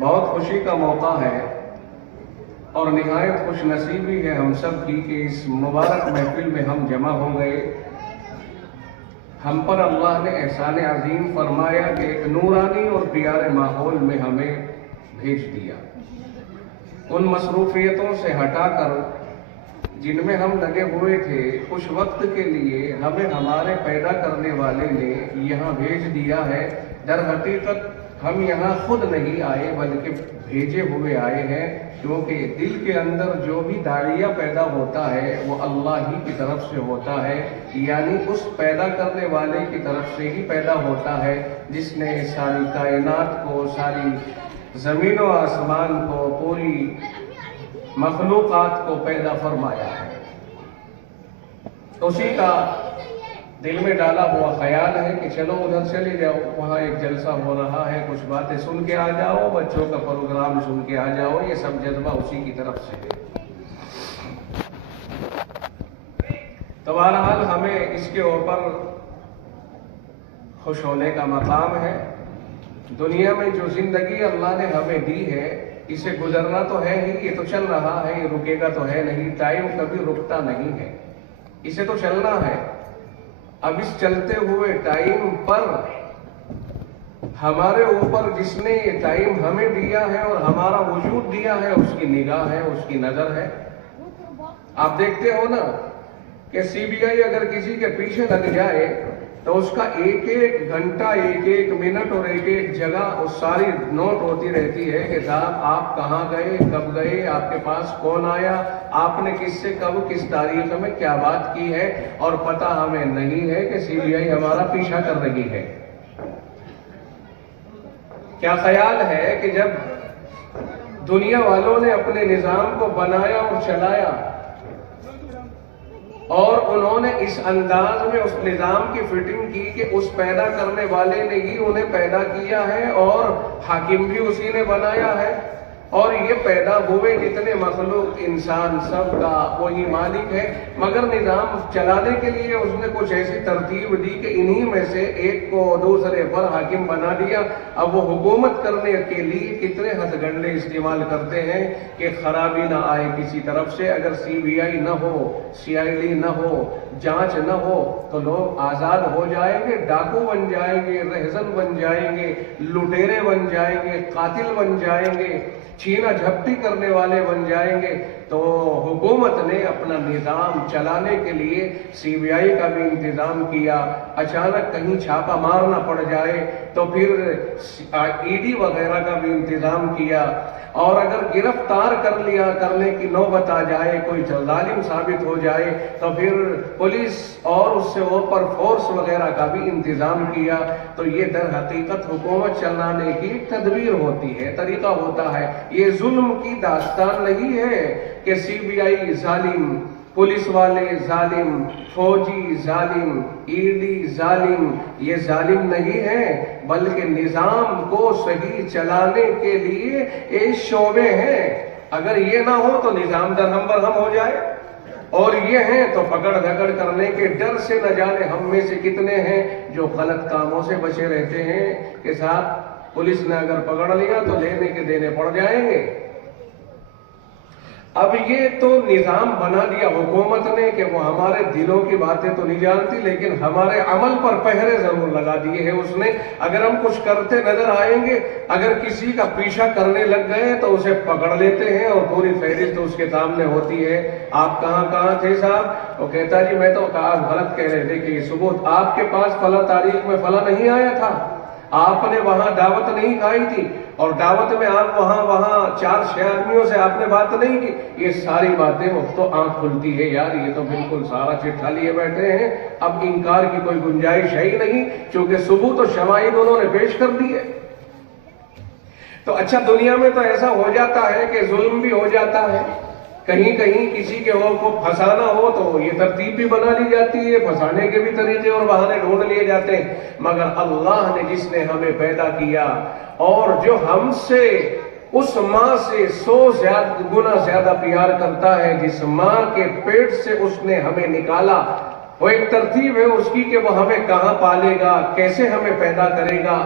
بہت خوشی کا موقع ہے اور نہایت خوش نصیبی ہے ہم سب کی کہ اس مبارک محفل میں ہم جمع ہو گئے۔ ہم پر اللہ نے احسان عظیم فرمایا کہ ایک نورانی اور پیارے ماحول میں ہمیں بھیج دیا۔ ان مصروفیتوں سے ہٹا کر جن میں ہم لگے ہوئے تھے، کچھ وقت کے لیے ہمیں ہمارے پیدا کرنے والے نے یہاں بھیج دیا ہے۔ در حقیقت ہم یہاں خود نہیں آئے بلکہ بھیجے ہوئے آئے ہیں، کیونکہ دل کے اندر جو بھی داعیہ پیدا ہوتا ہے وہ اللہ ہی کی طرف سے ہوتا ہے، یعنی اس پیدا کرنے والے کی طرف سے ہی پیدا ہوتا ہے جس نے ساری کائنات کو، ساری زمین و آسمان کو، پوری مخلوقات کو پیدا فرمایا ہے۔ اسی کا دل میں ڈالا ہوا خیال ہے کہ چلو ادھر چلے جاؤ، وہاں ایک جلسہ ہو رہا ہے، کچھ باتیں سن کے آ جاؤ، بچوں کا پروگرام سن کے آ جاؤ، یہ سب جذبہ اسی کی طرف سے ہے۔ تو بہرحال ہمیں اس کے اوپر خوش ہونے کا مقام ہے۔ دنیا میں جو زندگی اللہ نے ہمیں دی ہے، اسے گزرنا تو ہے ہی، یہ تو چل رہا ہے، یہ رکے گا تو ہے نہیں، ٹائم کبھی رکتا نہیں ہے، اسے تو چلنا ہے۔ اب اس چلتے ہوئے ٹائم پر ہمارے اوپر جس نے یہ ٹائم ہمیں دیا ہے اور ہمارا وجود دیا ہے، اس کی نگاہ ہے، اس کی نظر ہے۔ آپ دیکھتے ہو نا کہ سی بی آئی اگر کسی کے پیچھے لگ جائے تو اس کا ایک ایک گھنٹہ، ایک ایک منٹ اور ایک ایک جگہ اس ساری نوٹ ہوتی رہتی ہے کہ صاحب آپ کہاں گئے، کب گئے، آپ کے پاس کون آیا، آپ نے کس سے کب کس تاریخ میں کیا بات کی ہے، اور پتہ ہمیں نہیں ہے کہ سی بی آئی ہمارا پیچھا کر رہی ہے۔ کیا خیال ہے کہ جب دنیا والوں نے اپنے نظام کو بنایا اور چلایا اور انہوں نے اس انداز میں اس نظام کی فٹنگ کی کہ اس پیدا کرنے والے نے ہی انہیں پیدا کیا ہے اور حاکم بھی اسی نے بنایا ہے، اور یہ پیدا ہوئے جتنے مخلوق انسان سب کا وہی مالک ہے، مگر نظام چلانے کے لیے اس نے کچھ ایسی ترتیب دی کہ انہی میں سے ایک کو دوسرے پر حاکم بنا دیا۔ اب وہ حکومت کرنے کے لیے کتنے ہتھ گنڈے استعمال کرتے ہیں کہ خرابی نہ آئے کسی طرف سے۔ اگر سی بی آئی نہ ہو، سی آئی ڈی نہ ہو، جانچ نہ ہو تو لوگ آزاد ہو جائیں گے، ڈاکو بن جائیں گے، رہزن بن جائیں گے، لٹیرے بن جائیں گے، قاتل بن جائیں گے، چھینا جھپٹی کرنے والے بن جائیں گے۔ تو حکومت نے اپنا نظام چلانے کے لیے سی بی آئی کا بھی انتظام کیا۔ اچانک کہیں چھاپا مارنا پڑ جائے تو پھر ای ڈی وغیرہ کا بھی انتظام کیا، اور اگر گرفتار کرنے کی نوبت آ جائے، کوئی ظالم ثابت ہو جائے تو پھر پولیس اور اس سے اوپر فورس وغیرہ کا بھی انتظام کیا۔ تو یہ در حقیقت حکومت چلانے کی ایک تدبیر ہوتی ہے، طریقہ ہوتا ہے۔ یہ ظلم کی داستان نہیں ہے کہ سی بی آئی ظالم، پولیس والے ظالم، فوجی ظالم، ای ڈی ظالم، یہ ظالم نہیں ہے، بلکہ نظام کو صحیح چلانے کے لیے یہ شعبے ہیں۔ اگر یہ نہ ہو تو نظام درہم برہم ہو جائے، اور یہ ہیں تو پکڑ دھکڑ کرنے کے ڈر سے نہ جانے ہم میں سے کتنے ہیں جو غلط کاموں سے بچے رہتے ہیں کہ صاحب پولیس نے اگر پکڑ لیا تو لینے کے دینے پڑ جائیں گے۔ اب یہ تو نظام بنا دیا حکومت نے کہ وہ ہمارے دلوں کی باتیں تو نہیں جانتی، لیکن ہمارے عمل پر پہرے ضرور لگا دیے ہیں اس نے۔ اگر ہم کچھ کرتے نظر آئیں گے، اگر کسی کا پیچھا کرنے لگ گئے تو اسے پکڑ لیتے ہیں، اور پوری فہرست اس کے سامنے ہوتی ہے۔ آپ کہاں تھے صاحب؟ وہ کہتا جی میں تو آپ غلط کہہ رہے تھے کہ یہ ثبوت آپ کے پاس فلاں تاریخ میں فلاں نہیں آیا تھا، آپ نے وہاں دعوت نہیں کھائی تھی، اور دعوت میں آپ وہاں 4-6 آدمیوں سے آپ نے بات نہیں کی۔ یہ ساری باتیں وقت تو آنکھ کھلتی ہے، یار یہ تو بالکل سارا چٹھا لیے بیٹھے ہیں، اب انکار کی کوئی گنجائش ہے ہی نہیں، چونکہ ثبوت و شواہد انہوں نے پیش کر دیے۔ تو اچھا دنیا میں تو ایسا ہو جاتا ہے کہ ظلم بھی ہو جاتا ہے، کہیں کسی کے کو پھنسانا ہو تو یہ ترتیب بھی بنا لی جاتی ہے، پھنسانے کے بھی طریقے اور بہانے ڈھونڈ لیے جاتے ہیں۔ مگر اللہ نے جس نے ہمیں پیدا کیا اور جو ہم سے اس ماں سے 100 گنا زیادہ پیار کرتا ہے، جس ماں کے پیٹ سے اس نے ہمیں نکالا، وہ ایک ترتیب ہے اس کی کہ وہ ہمیں کہاں پالے گا، کیسے ہمیں پیدا کرے گا۔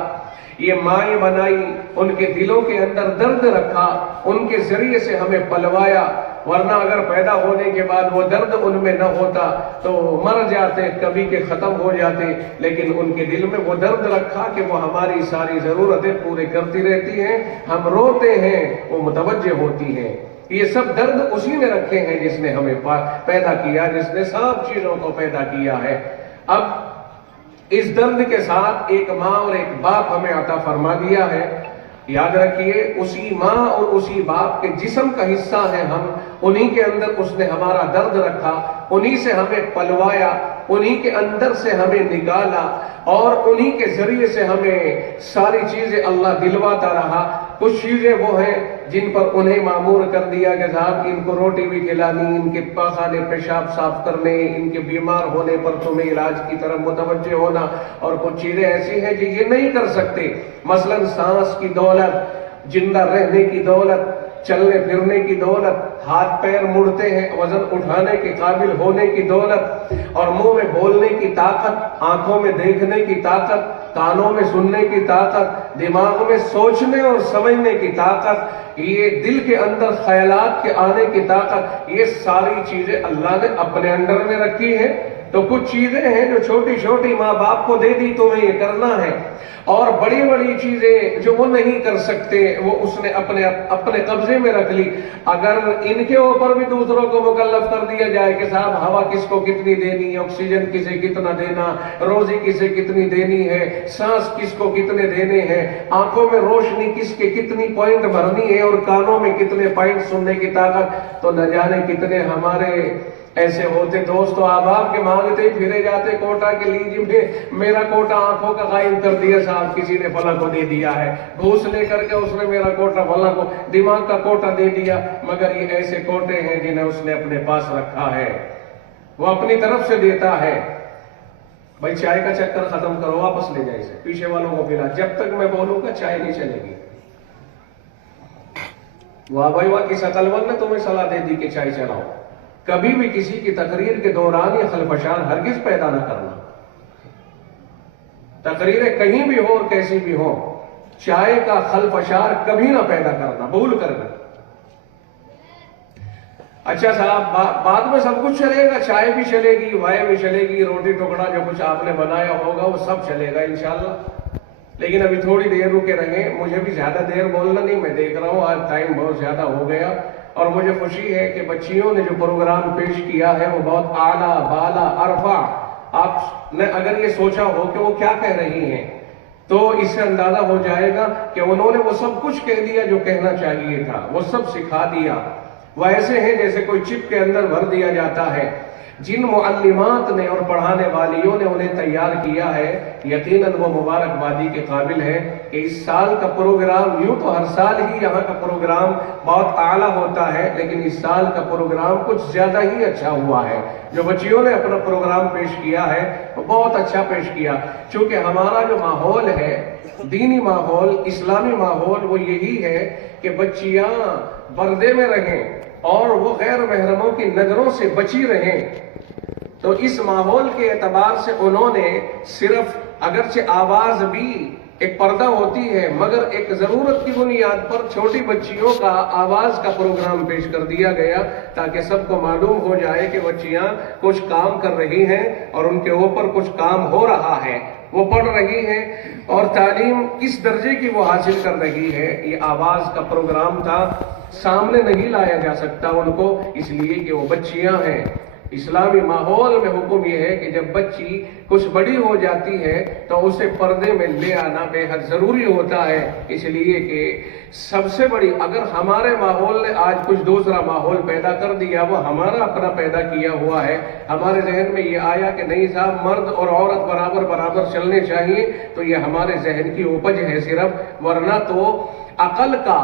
یہ مائیں بنائی، ان کے دلوں کے اندر درد رکھا، ان کے ذریعے سے ہمیں پلوایا، ورنہ اگر پیدا ہونے کے بعد وہ درد ان میں نہ ہوتا تو مر جاتے، کبھی کے ختم ہو جاتے، لیکن ان کے دل میں وہ درد رکھا کہ وہ ہماری ساری ضرورتیں پورے کرتی رہتی ہیں، ہم روتے ہیں وہ متوجہ ہوتی ہیں۔ یہ سب درد اسی نے رکھے ہیں جس نے ہمیں پیدا کیا، جس نے سب چیزوں کو پیدا کیا ہے۔ اب اس درد کے ساتھ ایک ماں اور ایک باپ ہمیں عطا فرما دیا ہے۔ یاد رکھیے، اسی ماں اور اسی باپ کے جسم کا حصہ ہے ہم، انہی کے اندر اس نے ہمارا درد رکھا، انہی سے ہمیں پلوایا، انہی کے اندر سے ہمیں نکالا، اور انہی کے ذریعے سے ہمیں ساری چیزیں اللہ دلواتا رہا۔ کچھ چیزیں وہ ہیں جن پر انہیں مامور کر دیا کہ صاحب ان کو روٹی بھی کھلانی، ان کے پاخانے پیشاب صاف کرنے، ان کے بیمار ہونے پر تمہیں علاج کی طرف متوجہ ہونا، اور کچھ چیزیں ایسی ہیں جو یہ نہیں کر سکتے، مثلا سانس کی دولت، زندہ رہنے کی دولت، چلنے پھرنے کی دولت، ہاتھ پیر مڑتے ہیں، وزن اٹھانے کے قابل ہونے کی دولت، اور منہ میں بولنے کی طاقت، آنکھوں میں دیکھنے کی طاقت، کانوں میں سننے کی طاقت، دماغ میں سوچنے اور سمجھنے کی طاقت، یہ دل کے اندر خیالات کے آنے کی طاقت، یہ ساری چیزیں اللہ نے اپنے اندر میں رکھی ہیں۔ تو کچھ چیزیں ہیں جو چھوٹی چھوٹی ماں باپ کو دے دی، تمہیں یہ کرنا ہے، اور بڑی بڑی چیزیں جو وہ نہیں کر سکتے وہ اس نے اپنے قبضے میں رکھ لی۔ اگر ان کے اوپر بھی دوسروں کو مکلف کر دیا جائے کہ صاحب ہوا کس کو کتنی دینی ہے، آکسیجن کسے کتنا دینا، روزی کسے کتنی دینی ہے، سانس کس کو کتنے دینے ہیں، آنکھوں میں روشنی کس کے کتنی پوائنٹ بھرنی ہے، اور کانوں میں کتنے پوائنٹ سننے کی طاقت، تو نہ جانے کتنے ہمارے ایسے ہوتے دوستو احباب کے مانگتے ہی پھرے جاتے کوٹا کے لیجیے، میرا کوٹا آنکھوں کا غائب کر دیا صاحب، کسی نے فلاں کو دے دیا ہے، گھوس لے کر کے اس نے میرا کوٹا فلاں کو، دماغ کا کوٹا دے دیا۔ مگر یہ ایسے کوٹے ہیں جنہیں اس نے اپنے پاس رکھا ہے، وہ اپنی طرف سے دیتا ہے۔ بھائی چائے کا چکر ختم کرو، واپس لے جائے اسے، پیچھے والوں کو پلا، جب تک میں بولوں گا چائے نہیں چلے گی۔ واہ بھائی واہ، کس عقلمند نے تمہیں صلاح دے دی کہ چائے چلاؤ؟ کبھی بھی کسی کی تقریر کے دوران یہ خلفشار ہرگز پیدا نہ کرنا۔ تقریریں کہیں بھی ہو اور کیسی بھی ہو، چائے کا خلفشار کبھی نہ پیدا کرنا، بھول کر بھی۔ اچھا صاحب، بعد میں سب کچھ چلے گا، چائے بھی چلے گی، وائے بھی چلے گی، روٹی ٹکڑا جو کچھ آپ نے بنایا ہوگا وہ سب چلے گا انشاءاللہ۔ لیکن ابھی تھوڑی دیر رکے رہیں، مجھے بھی زیادہ دیر بولنا نہیں، میں دیکھ رہا ہوں آج ٹائم بہت زیادہ ہو گیا، اور مجھے خوشی ہے کہ بچیوں نے جو پروگرام پیش کیا ہے وہ بہت اعلیٰ بالا عرفہ۔ آپ نے اگر یہ سوچا ہو کہ وہ کیا کہہ رہی ہیں تو اس سے اندازہ ہو جائے گا کہ انہوں نے وہ سب کچھ کہہ دیا جو کہنا چاہیے تھا، وہ سب سکھا دیا۔ وہ ایسے ہیں جیسے کوئی چپ کے اندر بھر دیا جاتا ہے۔ جن معلمات نے اور پڑھانے والیوں نے انہیں تیار کیا ہے، یقیناً وہ مبارکبادی کے قابل ہے کہ اس سال کا پروگرام، یوں تو ہر سال ہی یہاں کا پروگرام بہت اعلیٰ ہوتا ہے، لیکن اس سال کا پروگرام کچھ زیادہ ہی اچھا ہوا ہے۔ جو بچیوں نے اپنا پروگرام پیش کیا ہے وہ بہت اچھا پیش کیا، چونکہ ہمارا جو ماحول ہے، دینی ماحول، اسلامی ماحول، وہ یہی ہے کہ بچیاں پردے میں رہیں اور وہ غیر محرموں کی نظروں سے بچی رہیں۔ تو اس ماحول کے اعتبار سے انہوں نے صرف، اگرچہ آواز بھی ایک پردہ ہوتی ہے، مگر ایک ضرورت کی بنیاد پر چھوٹی بچیوں کا آواز کا پروگرام پیش کر دیا گیا تاکہ سب کو معلوم ہو جائے کہ بچیاں کچھ کام کر رہی ہیں اور ان کے اوپر کچھ کام ہو رہا ہے، وہ پڑھ رہی ہیں، اور تعلیم کس درجے کی وہ حاصل کر رہی ہے۔ یہ آواز کا پروگرام تھا، سامنے نہیں لایا جا سکتا ان کو، اس لیے کہ وہ بچیاں ہیں۔ اسلامی ماحول میں حکم یہ ہے کہ جب بچی کچھ بڑی ہو جاتی ہے تو اسے پردے میں لے آنا بے حد ضروری ہوتا ہے، اس لیے کہ سب سے بڑی، اگر ہمارے ماحول نے آج کچھ دوسرا ماحول پیدا کر دیا، وہ ہمارا اپنا پیدا کیا ہوا ہے۔ ہمارے ذہن میں یہ آیا کہ نہیں صاحب مرد اور عورت برابر چلنے چاہیے، تو یہ ہمارے ذہن کی اپج ہے صرف، ورنہ تو عقل کا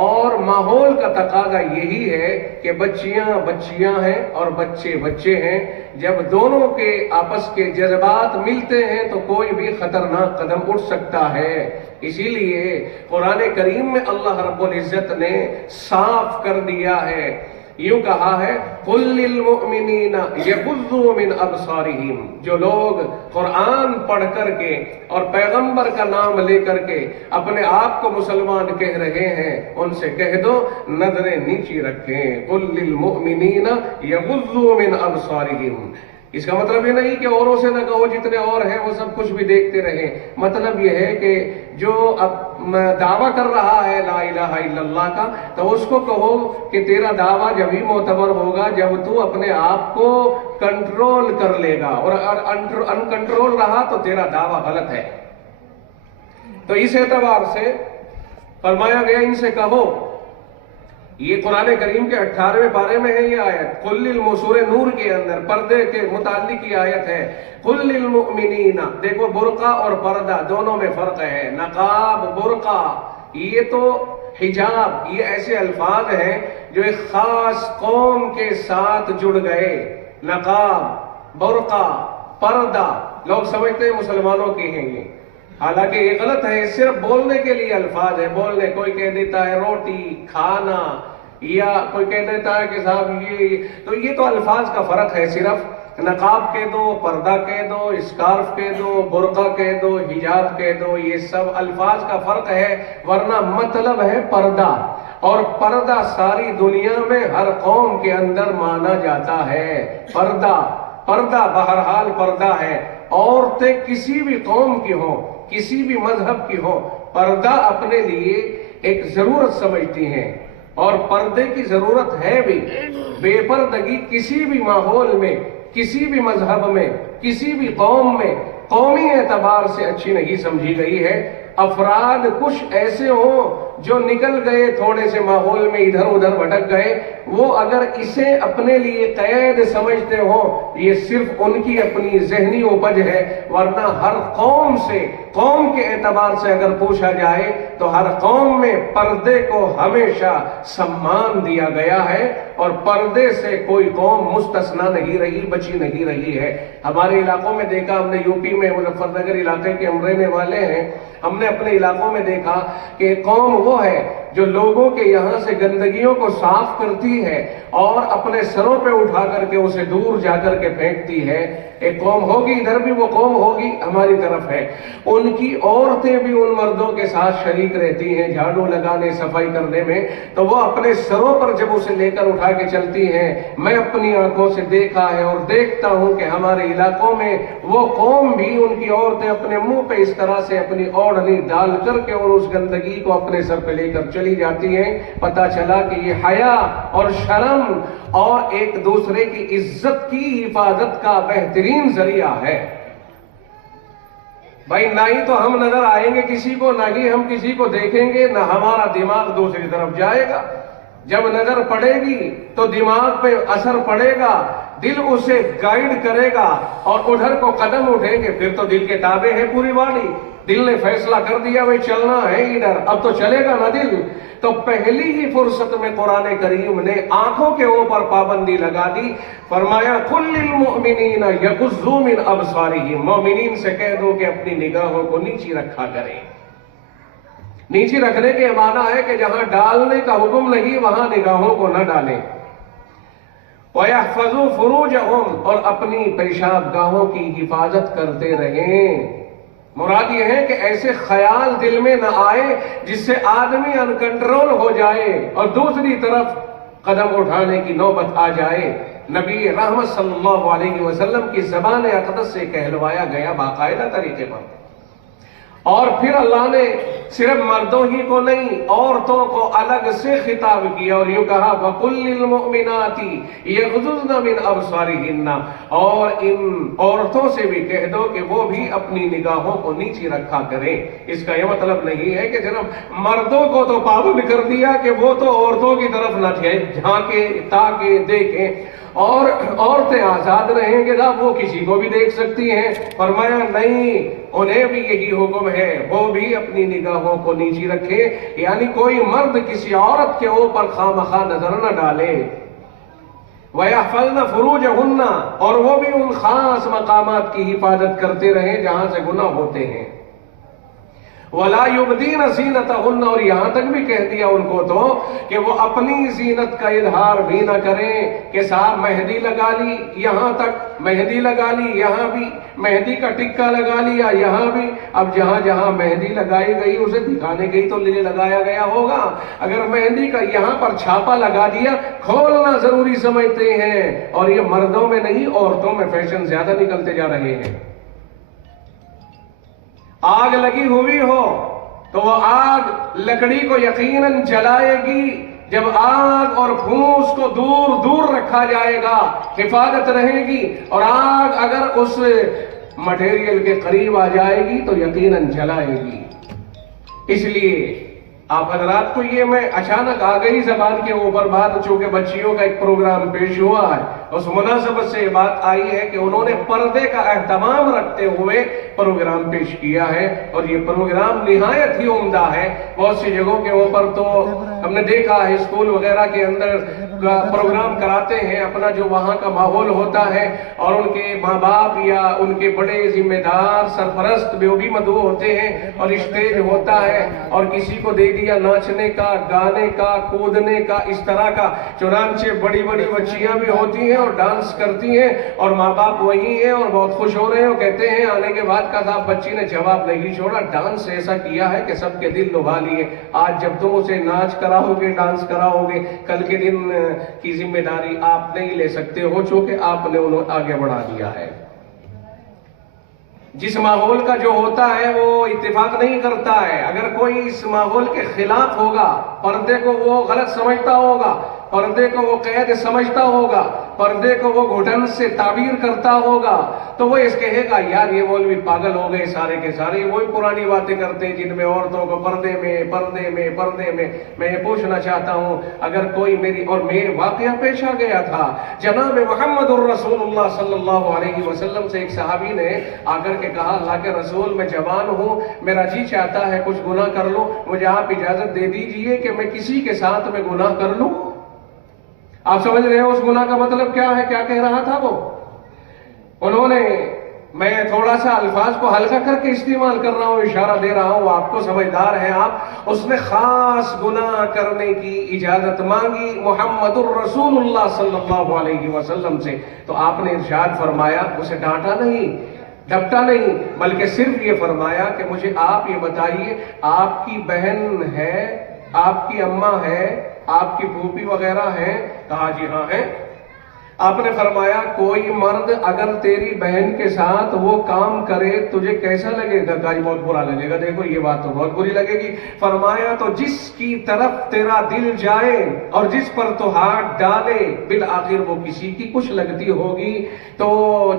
اور ماحول کا تقاضا یہی ہے کہ بچیاں بچیاں ہیں اور بچے بچے ہیں۔ جب دونوں کے آپس کے جذبات ملتے ہیں تو کوئی بھی خطرناک قدم اٹھ سکتا ہے۔ اسی لیے قرآن کریم میں اللہ رب العزت نے صاف کر دیا ہے یوں کہا ہے قل للمؤمنین یغضوا من ابصارہم، جو لوگ قرآن پڑھ کر کے اور پیغمبر کا نام لے کر کے اپنے آپ کو مسلمان کہہ رہے ہیں، ان سے کہہ دو نظریں نیچی رکھیں۔ قل للمؤمنین یغضوا من ابصارہم، اس کا مطلب یہ نہیں کہ اوروں سے نہ کہو جتنے اور ہیں وہ سب کچھ بھی دیکھتے رہیں، مطلب یہ ہے کہ جو اب دعویٰ کر رہا ہے لا الہ الا اللہ کا، تو اس کو کہو کہ تیرا دعویٰ جبھی معتبر ہوگا جب تو اپنے آپ کو کنٹرول کر لے گا، اور ان کنٹرول رہا تو تیرا دعویٰ غلط ہے۔ تو اس اعتبار سے فرمایا گیا ان سے کہو، یہ قرآن کریم کے 18ویں پارے میں ہے یہ آیت، قل سورہ نور کے اندر پردے کے متعلق یہ آیت ہے، قل للمؤمنین، دیکھو برقع اور پردہ دونوں میں فرق ہے، نقاب برقع یہ تو حجاب، یہ ایسے الفاظ ہیں جو ایک خاص قوم کے ساتھ جڑ گئے، نقاب برقع پردہ لوگ سمجھتے ہیں مسلمانوں کی ہیں یہ، حالانکہ یہ غلط ہے، صرف بولنے کے لیے الفاظ ہے، بولنے کوئی کہہ دیتا ہے روٹی کھانا، یا کوئی کہہ دیتا ہے کہ صاحب یہ تو الفاظ کا فرق ہے، صرف نقاب کہہ دو، پردہ کہہ دو، اسکارف کہہ دو، برقع کہہ دو، حجاب کہہ دو، یہ سب الفاظ کا فرق ہے، ورنہ مطلب ہے پردہ، اور پردہ ساری دنیا میں ہر قوم کے اندر مانا جاتا ہے، پردہ بہرحال پردہ ہے، عورتیں کسی بھی قوم کی ہوں، کسی بھی مذہب کی ہو، پردہ اپنے لیے ایک ضرورت سمجھتی ہیں، اور پردے کی ضرورت ہے بھی، بے پردگی کسی بھی ماحول میں، کسی بھی مذہب میں، کسی بھی قوم میں قومی اعتبار سے اچھی نہیں سمجھی گئی ہے۔ افراد کچھ ایسے ہوں جو نکل گئے تھوڑے سے ماحول میں ادھر ادھر بھٹک گئے، وہ اگر اسے اپنے لیے قید سمجھتے ہو، یہ صرف ان کی اپنی ذہنی اپج ہے، ورنہ ہر قوم سے، قوم کے اعتبار سے اگر پوچھا جائے تو ہر قوم میں پردے کو ہمیشہ سمان دیا گیا ہے، اور پردے سے کوئی قوم مستثنا نہیں رہی، بچی نہیں رہی ہے۔ ہمارے علاقوں میں دیکھا ہم نے، یو پی میں مظفر نگر علاقے کے ہم رہنے والے ہیں، ہم نے اپنے علاقوں میں دیکھا کہ قوم وہ ہے جو لوگوں کے یہاں سے گندگیوں کو صاف کرتی ہے اور اپنے سروں پہ اٹھا کر کے اسے دور جا کر کے پھینکتی ہے۔ ایک قوم ہوگی، ادھر بھی وہ قوم ہوگی، ہماری طرف ہے، ان کی عورتیں بھی ان مردوں کے ساتھ شریک رہتی ہیں جھاڑو لگانے، صفائی کرنے میں، تو وہ اپنے سروں پر جب اسے لے کر اٹھا کے چلتی ہیں، میں اپنی آنکھوں سے دیکھا ہے اور دیکھتا ہوں کہ ہمارے علاقوں میں وہ قوم بھی، ان کی عورتیں اپنے منہ پہ اس طرح سے اپنی اوڑھنی ڈال کر کے اور اس گندگی کو اپنے سر پہ لے کر چلی جاتی ہیں۔ پتہ چلا کہ یہ حیا اور شرم اور ایک دوسرے کی عزت کی حفاظت کا بہترین ذریعہ ہے۔ بھائی نہ ہی تو ہم نظر آئیں گے کسی کو، نہ ہی ہم کسی کو دیکھیں گے، نہ ہمارا دماغ دوسری طرف جائے گا۔ جب نظر پڑے گی تو دماغ پہ اثر پڑے گا، دل اسے گائیڈ کرے گا، اور ادھر کو قدم اٹھیں گے، پھر تو دل کے تابع ہے پوری باڈی۔ دل نے فیصلہ کر دیا بھائی چلنا ہے ادھر، اب تو چلے گا نا دل۔ تو پہلی ہی فرصت میں قرآن کریم نے آنکھوں کے اوپر پابندی لگا دی، فرمایا قل للمؤمنین یغضوا من ابصارہم، مومنین سے کہہ دو کہ اپنی نگاہوں کو نیچی رکھا کریں۔ نیچی رکھنے کے معنی ہے کہ جہاں ڈالنے کا حکم نہیں وہاں نگاہوں کو نہ ڈالیں۔ وَيَحْفَظُوا فُرُوجَهُمْ، اور اپنی پیشاب گاہوں کی حفاظت کرتے رہیں۔ مراد یہ ہے کہ ایسے خیال دل میں نہ آئے جس سے آدمی ان کنٹرول ہو جائے اور دوسری طرف قدم اٹھانے کی نوبت آ جائے۔ نبی رحمت صلی اللہ علیہ وسلم کی زبان اقدس سے کہلوایا گیا باقاعدہ طریقے پر، اور پھر اللہ نے صرف مردوں ہی کو نہیں عورتوں کو الگ سے خطاب کیا اور یوں کہا وَقُلْ لِلْمُؤْمِنَاتِ يَغْضُضْنَ مِنْ أَبْصَارِهِنَّ، اور ان عورتوں سے بھی کہہ دو کہ وہ بھی اپنی نگاہوں کو نیچی رکھا کریں۔ اس کا یہ مطلب نہیں ہے کہ صرف مردوں کو تو پابند کر دیا کہ وہ تو عورتوں کی طرف نہ جھانکیں تاکہ دیکھیں، اور عورتیں آزاد رہیں گے، وہ کسی کو بھی دیکھ سکتی ہیں۔ فرمایا نہیں، انہیں بھی یہی حکم ہے، وہ بھی اپنی نگاہوں کو نیچی رکھیں، یعنی کوئی مرد کسی عورت کے اوپر خواہ نظر نہ ڈالے۔ وَيَحْفَظْنَ فُرُوجَهُنَّ، اور وہ بھی ان خاص مقامات کی حفاظت کرتے رہیں جہاں سے گناہ ہوتے ہیں۔ وَلَا يُبْدِينَ زِينَتَهُنَّ، اور یہاں تک بھی کہہ دیا ان کو تو کہ وہ اپنی زینت کا اظہار بھی نہ کریں کہ صاحب مہندی لگا لی، یہاں تک مہندی لگا لی، یہاں بھی مہندی کا ٹکا لگا لیا، یہاں بھی۔ اب جہاں جہاں مہندی لگائی گئی اسے دکھانے کے تو لیے لگایا گیا ہوگا۔ اگر مہندی کا یہاں پر چھاپا لگا دیا، کھولنا ضروری سمجھتے ہیں، اور یہ مردوں میں نہیں عورتوں میں فیشن زیادہ نکلتے جا رہے ہیں۔ آگ لگی ہوئی ہو تو وہ آگ لکڑی کو یقیناً جلائے گی۔ جب آگ اور پھوس کو دور دور رکھا جائے گا حفاظت رہے گی، اور آگ اگر اس مٹیریل کے قریب آ جائے گی تو یقیناً جلائے گی۔ اس لیے آپ حضرات کو یہ میں اچانک آ گئی زبان کے اوپر بات، چونکہ بچیوں کا ایک پروگرام پیش ہوا ہے، اس مناسبت سے یہ بات آئی ہے کہ انہوں نے پردے کا اہتمام رکھتے ہوئے پروگرام پیش کیا ہے، اور یہ پروگرام نہایت ہی عمدہ ہے۔ بہت سی جگہوں کے اوپر تو ہم نے دیکھا ہے اسکول وغیرہ کے اندر پروگرام کراتے ہیں، اپنا جو وہاں کا ماحول ہوتا ہے، اور ان کے ماں باپ یا ان کے بڑے ذمہ دار سرپرست بھی مدعو ہوتے ہیں، اور اسٹیج ہوتا ہے، اور کسی کو دے دیا ناچنے کا، گانے کا، کودنے کا، اس طرح کا، چنانچہ بڑی بڑی بچیاں بھی ہوتی ہیں اور ڈانس کرتی ہیں، اور ماں باپ وہی ہیں اور بہت خوش ہو رہے ہیں، اور کہتے ہیں آنے کے بعد کا صاحب بچی نے جواب نہیں چھوڑا، ڈانس ایسا کیا ہے کہ سب کے دل لبھا لیے۔ آج جب تم اسے ناچ کراؤ گے، ڈانس کراؤ گے، کل کے دن کی ذمہ داری آپ نہیں لے سکتے ہو، چونکہ آپ نے انہیں آگے بڑھا دیا ہے۔ جس ماحول کا جو ہوتا ہے وہ اتفاق نہیں کرتا ہے۔ اگر کوئی اس ماحول کے خلاف ہوگا، پردے کو وہ غلط سمجھتا ہوگا، پردے کو وہ قید سمجھتا ہوگا، پردے کو وہ گھٹن سے تعبیر کرتا ہوگا، تو وہ اس کہے گا یار یہ مولوی پاگل ہو گئے سارے کے سارے، وہی پرانی باتیں کرتے ہیں جن میں عورتوں کو پردے میں پردے میں پردے میں۔ میں یہ پوچھنا چاہتا ہوں، اگر کوئی میری اور میرے واقعہ پیش آ گیا تھا، جناب محمد الرسول اللہ صلی اللہ علیہ وسلم سے ایک صحابی نے آ کر کے کہا اللہ کے رسول میں جوان ہوں، میرا جی چاہتا ہے کچھ گناہ کر لوں، مجھے آپ اجازت دے دیجئے کہ میں کسی کے ساتھ میں گناہ کر لوں۔ آپ سمجھ رہے ہو اس گناہ کا مطلب کیا ہے؟ کیا کہہ رہا تھا وہ؟ انہوں نے، میں تھوڑا سا الفاظ کو ہلکا کر کے استعمال کر رہا ہوں، اشارہ دے رہا ہوں، آپ کو سمجھدار ہیں آپ، اس نے خاص گناہ کرنے کی اجازت مانگی محمد الرسول اللہ صلی اللہ علیہ وسلم سے، تو آپ نے ارشاد فرمایا، اسے ڈانٹا نہیں، ڈپٹا نہیں، بلکہ صرف یہ فرمایا کہ مجھے آپ یہ بتائیے آپ کی بہن ہے، آپ کی اماں ہے، آپ کی پھوپھی وغیرہ ہیں؟ کہا جی ہاں ہیں۔ آپ نے فرمایا کوئی مرد اگر تیری بہن کے ساتھ وہ کام کرے تجھے کیسا لگے گا؟ کہا جی بہت برا لگے گا۔ دیکھو یہ بات تو بہت بری لگے گی۔ فرمایا تو جس کی طرف تیرا دل جائے اور جس پر تو ہاتھ ڈالے بالآخر وہ کسی کی کچھ لگتی ہوگی، تو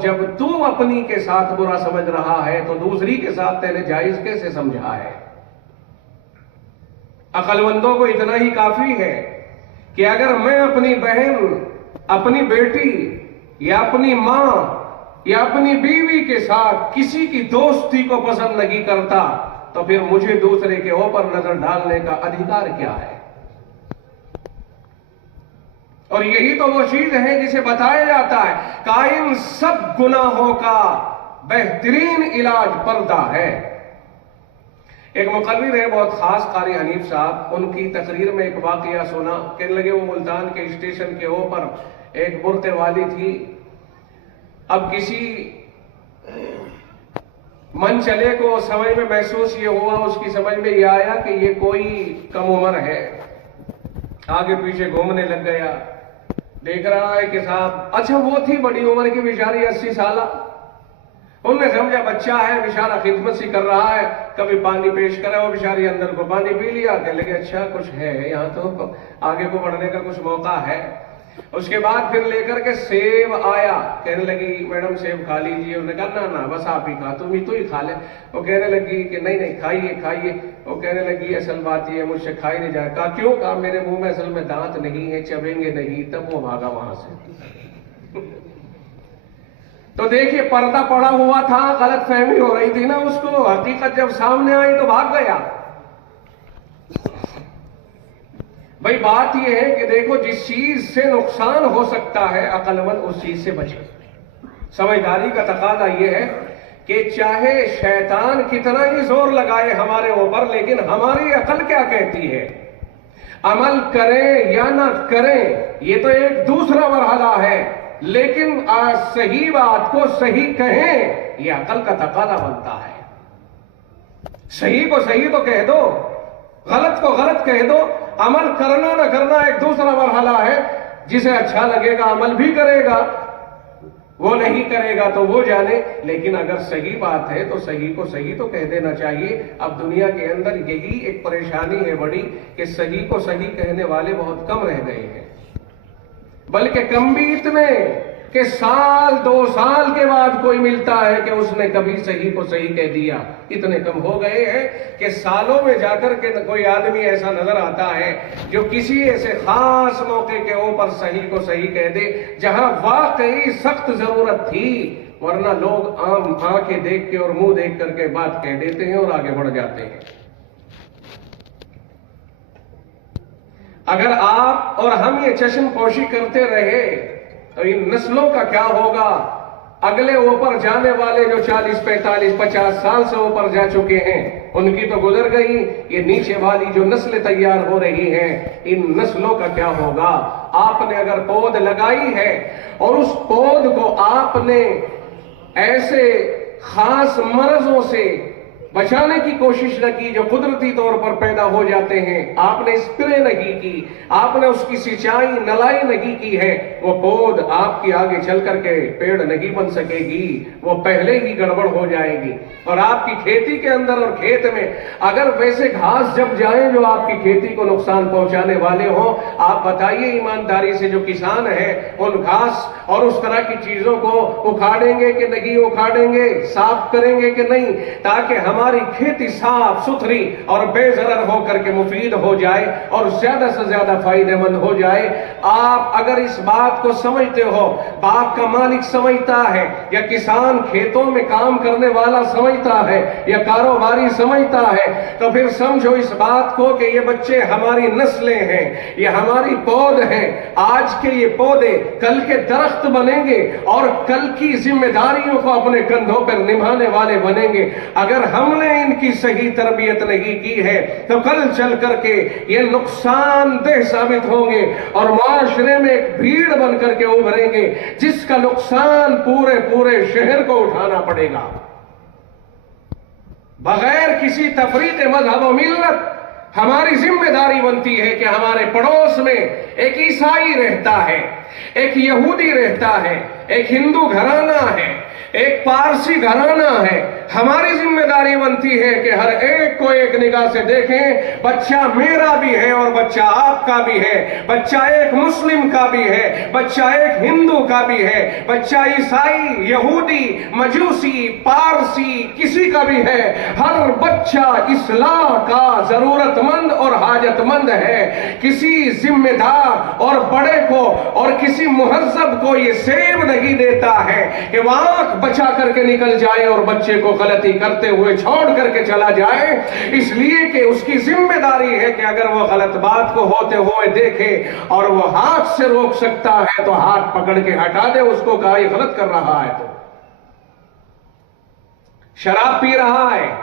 جب تو اپنی کے ساتھ برا سمجھ رہا ہے تو دوسری کے ساتھ تیرے جائز کیسے سمجھا ہے؟ عقل مندوں کو اتنا ہی کافی ہے کہ اگر میں اپنی بہن، اپنی بیٹی یا اپنی ماں یا اپنی بیوی کے ساتھ کسی کی دوستی کو پسند نہیں کرتا تو پھر مجھے دوسرے کے اوپر نظر ڈالنے کا ادھیکار کیا ہے؟ اور یہی تو وہ چیز ہے جسے بتایا جاتا ہے قائم سب گناہوں کا بہترین علاج پردہ ہے۔ ایک مقرر ہے بہت خاص، قاری حنیف صاحب، ان کی تقریر میں ایک واقعہ سنا، کہنے لگے وہ ملتان کے اسٹیشن کے اوپر ایک برقع والی تھی۔ اب کسی من چلے کو سمجھ میں محسوس یہ ہوا، اس کی سمجھ میں یہ آیا کہ یہ کوئی کم عمر ہے، آگے پیچھے گھومنے لگ گیا، دیکھ رہا ہے کہ صاحب اچھا وہ تھی بڑی عمر کی بیچاری 80 سالہ، انہوں نے سمجھا بچہ ہے بیچارہ خدمت سی کر رہا ہے، کبھی پانی پیش کرے، وہ بیچاری اندر کو پانی پی لیا، کہنے لگے اچھا کچھ ہے یہاں، تو آگے کو بڑھنے کا کچھ موقع ہے۔ اس کے بعد پھر لے کر کے سیب آیا، کہنے لگی میڈم سیب کھا لیجیے، انہوں نے کہا نا بس آپ ہی کھا، تم ہی کھا لے۔ وہ کہنے لگی کہ نہیں کھائیے کھائیے۔ وہ کہنے لگی اصل بات یہ مجھ سے کھائی نہیں جائے۔ کہا کیوں؟ کہا میرے منہ میں اصل میں دانت نہیں ہے، چبیں گے نہیں۔ تب وہ بھاگا وہاں سے۔ تو دیکھیے پردہ پڑا ہوا تھا، غلط فہمی ہو رہی تھی نا اس کو، حقیقت جب سامنے آئی تو بھاگ گیا۔ بھئی بات یہ ہے کہ دیکھو جس چیز سے نقصان ہو سکتا ہے عقل مند اس چیز سے بچے۔ سمجھداری کا تقاضا یہ ہے کہ چاہے شیطان کتنا ہی زور لگائے ہمارے اوپر، لیکن ہماری عقل کیا کہتی ہے؟ عمل کریں یا نہ کریں یہ تو ایک دوسرا مرحلہ ہے، لیکن صحیح بات کو صحیح کہیں یہ عقل کا تقاضا بنتا ہے۔ صحیح کو صحیح تو کہہ دو، غلط کو غلط کہہ دو، عمل کرنا نہ کرنا ایک دوسرا مرحلہ ہے۔ جسے اچھا لگے گا عمل بھی کرے گا، وہ نہیں کرے گا تو وہ جانے، لیکن اگر صحیح بات ہے تو صحیح کو صحیح تو کہہ دینا چاہیے۔ اب دنیا کے اندر یہی ایک پریشانی ہے بڑی کہ صحیح کو صحیح کہنے والے بہت کم رہ گئے ہیں، بلکہ کم بھی اتنے کہ سال دو سال کے بعد کوئی ملتا ہے کہ اس نے کبھی صحیح کو صحیح کہہ دیا۔ اتنے کم ہو گئے ہیں کہ سالوں میں جا کر کے کوئی آدمی ایسا نظر آتا ہے جو کسی ایسے خاص موقع کے اوپر صحیح کو صحیح کہہ دے جہاں واقعی سخت ضرورت تھی، ورنہ لوگ عام آنکھیں دیکھ کے اور منہ دیکھ کر کے بات کہہ دیتے ہیں اور آگے بڑھ جاتے ہیں۔ اگر آپ اور ہم یہ چشم پوشی کرتے رہے تو ان نسلوں کا کیا ہوگا؟ اگلے اوپر جانے والے جو 40 45 50 سال سے اوپر جا چکے ہیں ان کی تو گزر گئی، یہ نیچے والی جو نسلیں تیار ہو رہی ہیں ان نسلوں کا کیا ہوگا؟ آپ نے اگر پود لگائی ہے اور اس پود کو آپ نے ایسے خاص مرضوں سے بچانے کی کوشش نہ کی جو قدرتی طور پر پیدا ہو جاتے ہیں، آپ نے اسپرے نہیں کی، آپ نے اس کی سینچائی نلائی نہیں کی ہے، وہ پود آپ کی آگے چل کر کے پیڑ نہیں بن سکے گی، وہ پہلے ہی گڑبڑ ہو جائے گی۔ اور آپ کی کھیتی کے اندر اور کھیت میں اگر ویسے گھاس جب جائیں جو آپ کی کھیتی کو نقصان پہنچانے والے ہوں، آپ بتائیے ایمانداری سے جو کسان ہیں ان گھاس اور اس طرح کی چیزوں کو اکھاڑیں گے کہ نہیں اکھاڑیں گے، صاف کریں گے کہ نہیں، تاکہ ہماری کھیتی صاف ستھری اور بے ضرر ہو کر کے مفید ہو جائے اور زیادہ سے زیادہ فائدہ مند ہو جائے۔ آپ اگر اس بات کو سمجھتے ہو، باغ کا مالک سمجھتا ہے یا کسان کھیتوں میں کام کرنے والا سمجھتا ہے یا کاروباری سمجھتا ہے، تو پھر سمجھو اس بات کو کہ یہ بچے ہماری نسلیں ہیں، یہ ہماری پود ہیں۔ آج کے یہ پودے کل کے درخت بنیں گے اور کل کی ذمہ داریوں کو اپنے کندھوں پر نبھانے والے بنیں گے۔ اگر ہم نے ان کی صحیح تربیت نہیں کی ہے تو کل چل کر کے یہ نقصان دہ ثابت ہوں گے اور معاشرے میں ایک بھیڑ بن کر کے ابھریں گے جس کا نقصان پورے شہر کو اٹھانا پڑے گا۔ بغیر کسی تفریق مذہب و ملت ہماری ذمہ داری بنتی ہے کہ ہمارے پڑوس میں ایک عیسائی رہتا ہے، ایک یہودی رہتا ہے، ایک ہندو گھرانہ ہے، ایک پارسی گھرانہ ہے، ہماری ذمہ داری بنتی ہے کہ ہر ایک کو ایک نگاہ سے دیکھیں، بچہ میرا بھی ہے اور بچہ آپ کا بھی ہے، بچہ ایک مسلم کا بھی ہے، بچہ ایک ہندو کا بھی ہے، بچہ عیسائی، یہودی، مجوسی، پارسی کسی کا بھی ہے، ہر بچہ اصلاح کا ضرورت مند اور حاجت مند ہے۔ کسی ذمہ دار اور بڑے کو اور کسی مہذب کو یہ سیب نہیں دیتا ہے کہ وہ آنکھ بچا کر کے نکل جائے اور بچے کو غلطی کرتے ہوئے چھوڑ کر کے چلا جائے، اس لیے کہ اس کی ذمہ داری ہے کہ اگر وہ غلط بات کو ہوتے ہوئے دیکھے اور وہ ہاتھ سے روک سکتا ہے تو ہاتھ پکڑ کے ہٹا دے اس کو، کہا یہ غلط کر رہا ہے تو شراب پی رہا ہے،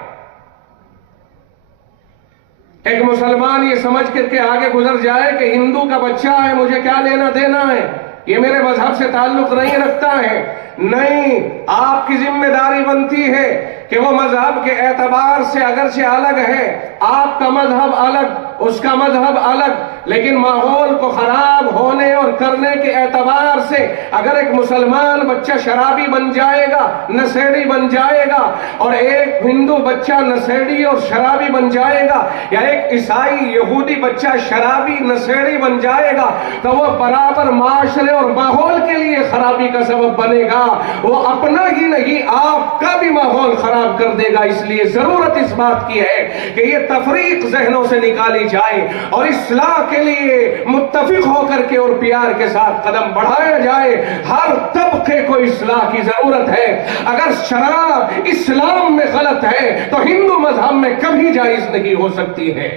ایک مسلمان یہ سمجھ کر کے آگے گزر جائے کہ ہندو کا بچہ ہے مجھے کیا لینا دینا ہے، یہ میرے مذہب سے تعلق نہیں رکھتا ہے۔ نہیں، آپ کی ذمہ داری بنتی ہے کہ وہ مذہب کے اعتبار سے اگرچہ الگ ہے، آپ کا مذہب الگ، اس کا مذہب الگ، لیکن ماحول کو خراب ہونے اور کرنے کے اعتبار سے اگر ایک مسلمان بچہ شرابی بن جائے گا، نشیڑی بن جائے گا، اور ایک ہندو بچہ نشیڑی اور شرابی بن جائے گا، یا ایک عیسائی یہودی بچہ شرابی نشیڑی بن جائے گا، تو وہ برابر معاشرے اور ماحول کے لیے خرابی کا سبب بنے گا۔ وہ اپنا ہی نہیں آپ کا بھی ماحول خراب کر دے گا۔ اس لیے ضرورت اس بات کی ہے کہ یہ تفریق ذہنوں سے نکالی جائے اور اصلاح کے لیے متفق ہو کر کے اور پیار کے ساتھ قدم بڑھایا جائے۔ ہر طبقے کو اصلاح کی ضرورت ہے۔ اگر شراب اسلام میں غلط ہے تو ہندو مذہب میں کبھی جائز نہیں ہو سکتی ہے۔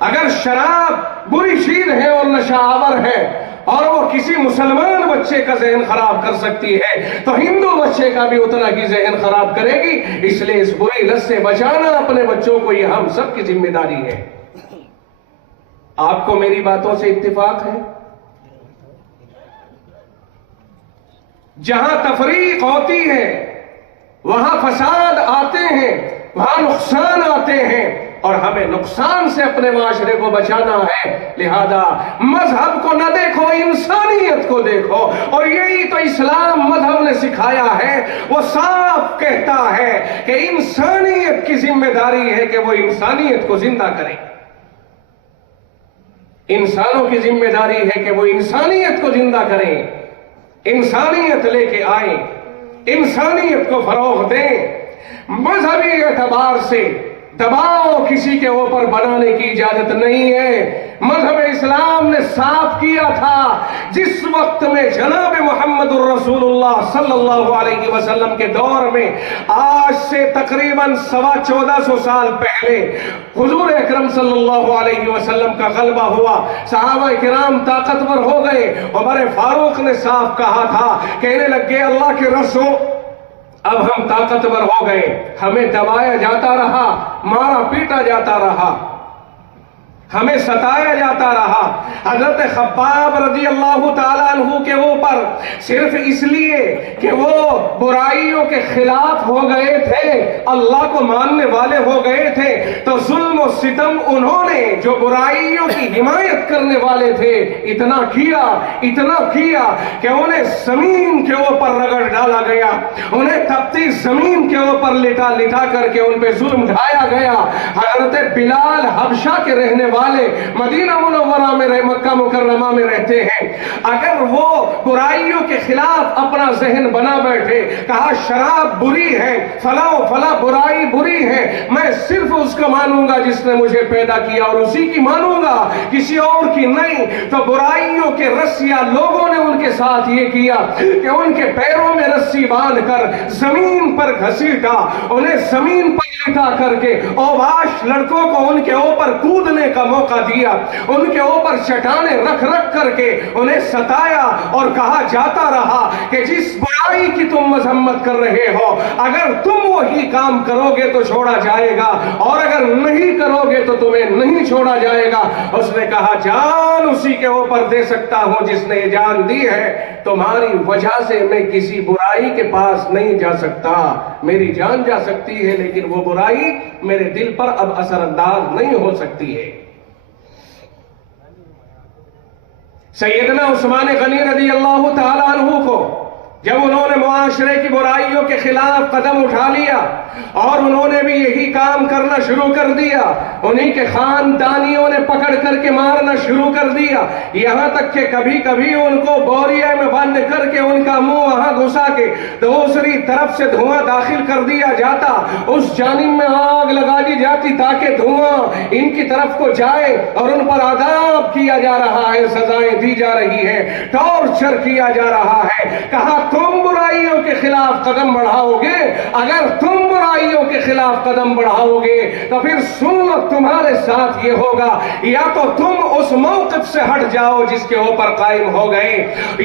اگر شراب بری چیز ہے اور نشہ آور ہے اور وہ کسی مسلمان بچے کا ذہن خراب کر سکتی ہے تو ہندو بچے کا بھی اتنا ہی ذہن خراب کرے گی. اس لیے اس بری لت سے بچانا اپنے بچوں کو یہ ہم سب کی ذمہ داری ہے. آپ کو میری باتوں سے اتفاق ہے؟ جہاں تفریق ہوتی ہے وہاں فساد آتے ہیں، وہاں نقصان آتے ہیں، اور ہمیں نقصان سے اپنے معاشرے کو بچانا ہے. لہذا مذہب کو نہ دیکھو، انسانیت کو دیکھو. اور یہی تو اسلام مذہب نے سکھایا ہے. وہ صاف کہتا ہے کہ انسانیت کی ذمہ داری ہے کہ وہ انسانیت کو زندہ کرے. انسانوں کی ذمہ داری ہے کہ وہ انسانیت کو زندہ کریں، انسانیت لے کے آئیں، انسانیت کو فروغ دیں. مذہبی اعتبار سے دباؤ کسی کے اوپر بنانے کی اجازت نہیں ہے. مذہب اسلام نے صاف کیا تھا جس وقت میں جناب محمد الرسول اللہ صلی اللہ علیہ وسلم کے دور میں، آج سے تقریباً 1450 سال پہلے حضور اکرم صلی اللہ علیہ وسلم کا غلبہ ہوا، صحابہ کرام طاقتور ہو گئے. عمر فاروق نے صاف کہا تھا، کہنے لگے اللہ کے رسول اب ہم طاقتور ہو گئے، ہمیں دبایا جاتا رہا، مارا پیٹا جاتا رہا، ہمیں ستایا جاتا رہا. حضرت خباب رضی اللہ تعالیٰ عنہ کے اوپر صرف اس لیے کہ وہ برائیوں کے خلاف ہو گئے تھے، اللہ کو ماننے والے ہو گئے تھے، تو ظلم و ستم انہوں نے جو برائیوں کی حمایت کرنے والے تھے اتنا کیا کہ انہیں زمین کے اوپر رگڑ ڈالا گیا، انہیں تپتی زمین کے اوپر لٹا کر کے ان پہ ظلم ڈھایا گیا. حضرت بلال حبشہ کے رہنے والے مدینہ منورہ میں مکہ مکرمہ میں رہتے ہیں، اگر وہ برائیوں کے خلاف اپنا ذہن بنا بیٹھے، کہا شراب بری ہے، فلاں برائی بری ہے، میں صرف اس کو مانوں گا جس نے مجھے پیدا کیا اور اسی کی مانوں گا، کسی اور کی نہیں، تو برائیوں کے رسیاں لوگوں نے ان کے ساتھ یہ کیا کہ ان کے پیروں میں رسی باندھ کر زمین پر گھسیٹا، انہیں زمین پر لٹا کر کے اوباش لڑکوں کو ان کے اوپر کودنے کا موقع دیا، ان کے اوپر چٹانیں رکھ کر کے انہیں ستایا، اور کہا جاتا رہا کہ جس برائی کی تم مذمت کر رہے ہو اگر تم وہی کام کرو گے تو چھوڑا جائے گا، اور اگر نہیں کرو گے تو تمہیں نہیں چھوڑا جائے گا. اس نے کہا جان اسی کے اوپر دے سکتا ہوں جس نے یہ جان دی ہے، تمہاری وجہ سے میں کسی برائی کے پاس نہیں جا سکتا. میری جان جا سکتی ہے لیکن وہ برائی میرے دل پر اب اثر انداز نہیں ہو سکتی ہے. سیدنا عثمان غنی رضی اللہ تعالیٰ عنہ کو جب انہوں نے معاشرے کی برائیوں کے خلاف قدم اٹھا لیا اور انہوں نے بھی یہی کام کرنا شروع کر دیا، انہی کے خاندانیوں نے پکڑ کر کے مارنا شروع کر دیا، یہاں تک کہ کبھی کبھی ان کو بوریا میں بند کر کے ان کا منہ وہاں گھسا کے دوسری طرف سے دھواں داخل کر دیا جاتا، اس جانب میں آگ لگا دی جاتی تاکہ دھواں ان کی طرف کو جائے، اور ان پر عذاب کیا جا رہا ہے، سزائیں دی جا رہی ہیں، ٹارچر کیا جا رہا ہے. کہا تم برائیوں کے خلاف قدم بڑھاؤ گے، اگر تم برائیوں کے خلاف قدم بڑھاؤ گے تو پھر سن لو تمہارے ساتھ یہ ہوگا، یا تو تم اس موقف سے ہٹ جاؤ جس کے اوپر قائم ہو گئے،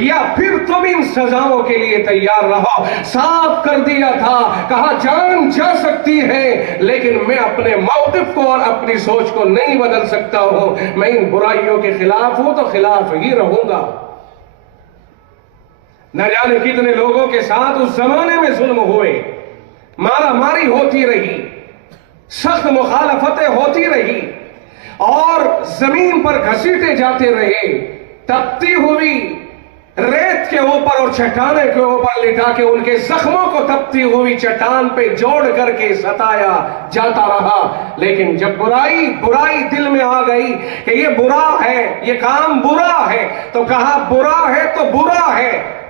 یا پھر تم ان سزاؤں کے لیے تیار رہو. صاف کر دیا تھا، کہا جان جا سکتی ہے لیکن میں اپنے موقف کو اور اپنی سوچ کو نہیں بدل سکتا ہوں، میں ان برائیوں کے خلاف ہوں تو خلاف ہی رہوں گا. نہ جانے کتنے لوگوں کے ساتھ اس زمانے میں ظلم ہوئے، مارا ماری ہوتی رہی، سخت مخالفتیں ہوتی رہی، اور زمین پر گھسیٹے جاتے رہے، تپتی ہوئی ریت کے اوپر اور چٹانے کے اوپر لٹا کے ان کے زخموں کو تپتی ہوئی چٹان پہ جوڑ کر کے ستایا جاتا رہا. لیکن جب برائی دل میں آ گئی کہ یہ برا ہے، یہ کام برا ہے، تو کہا برا ہے تو برا ہے،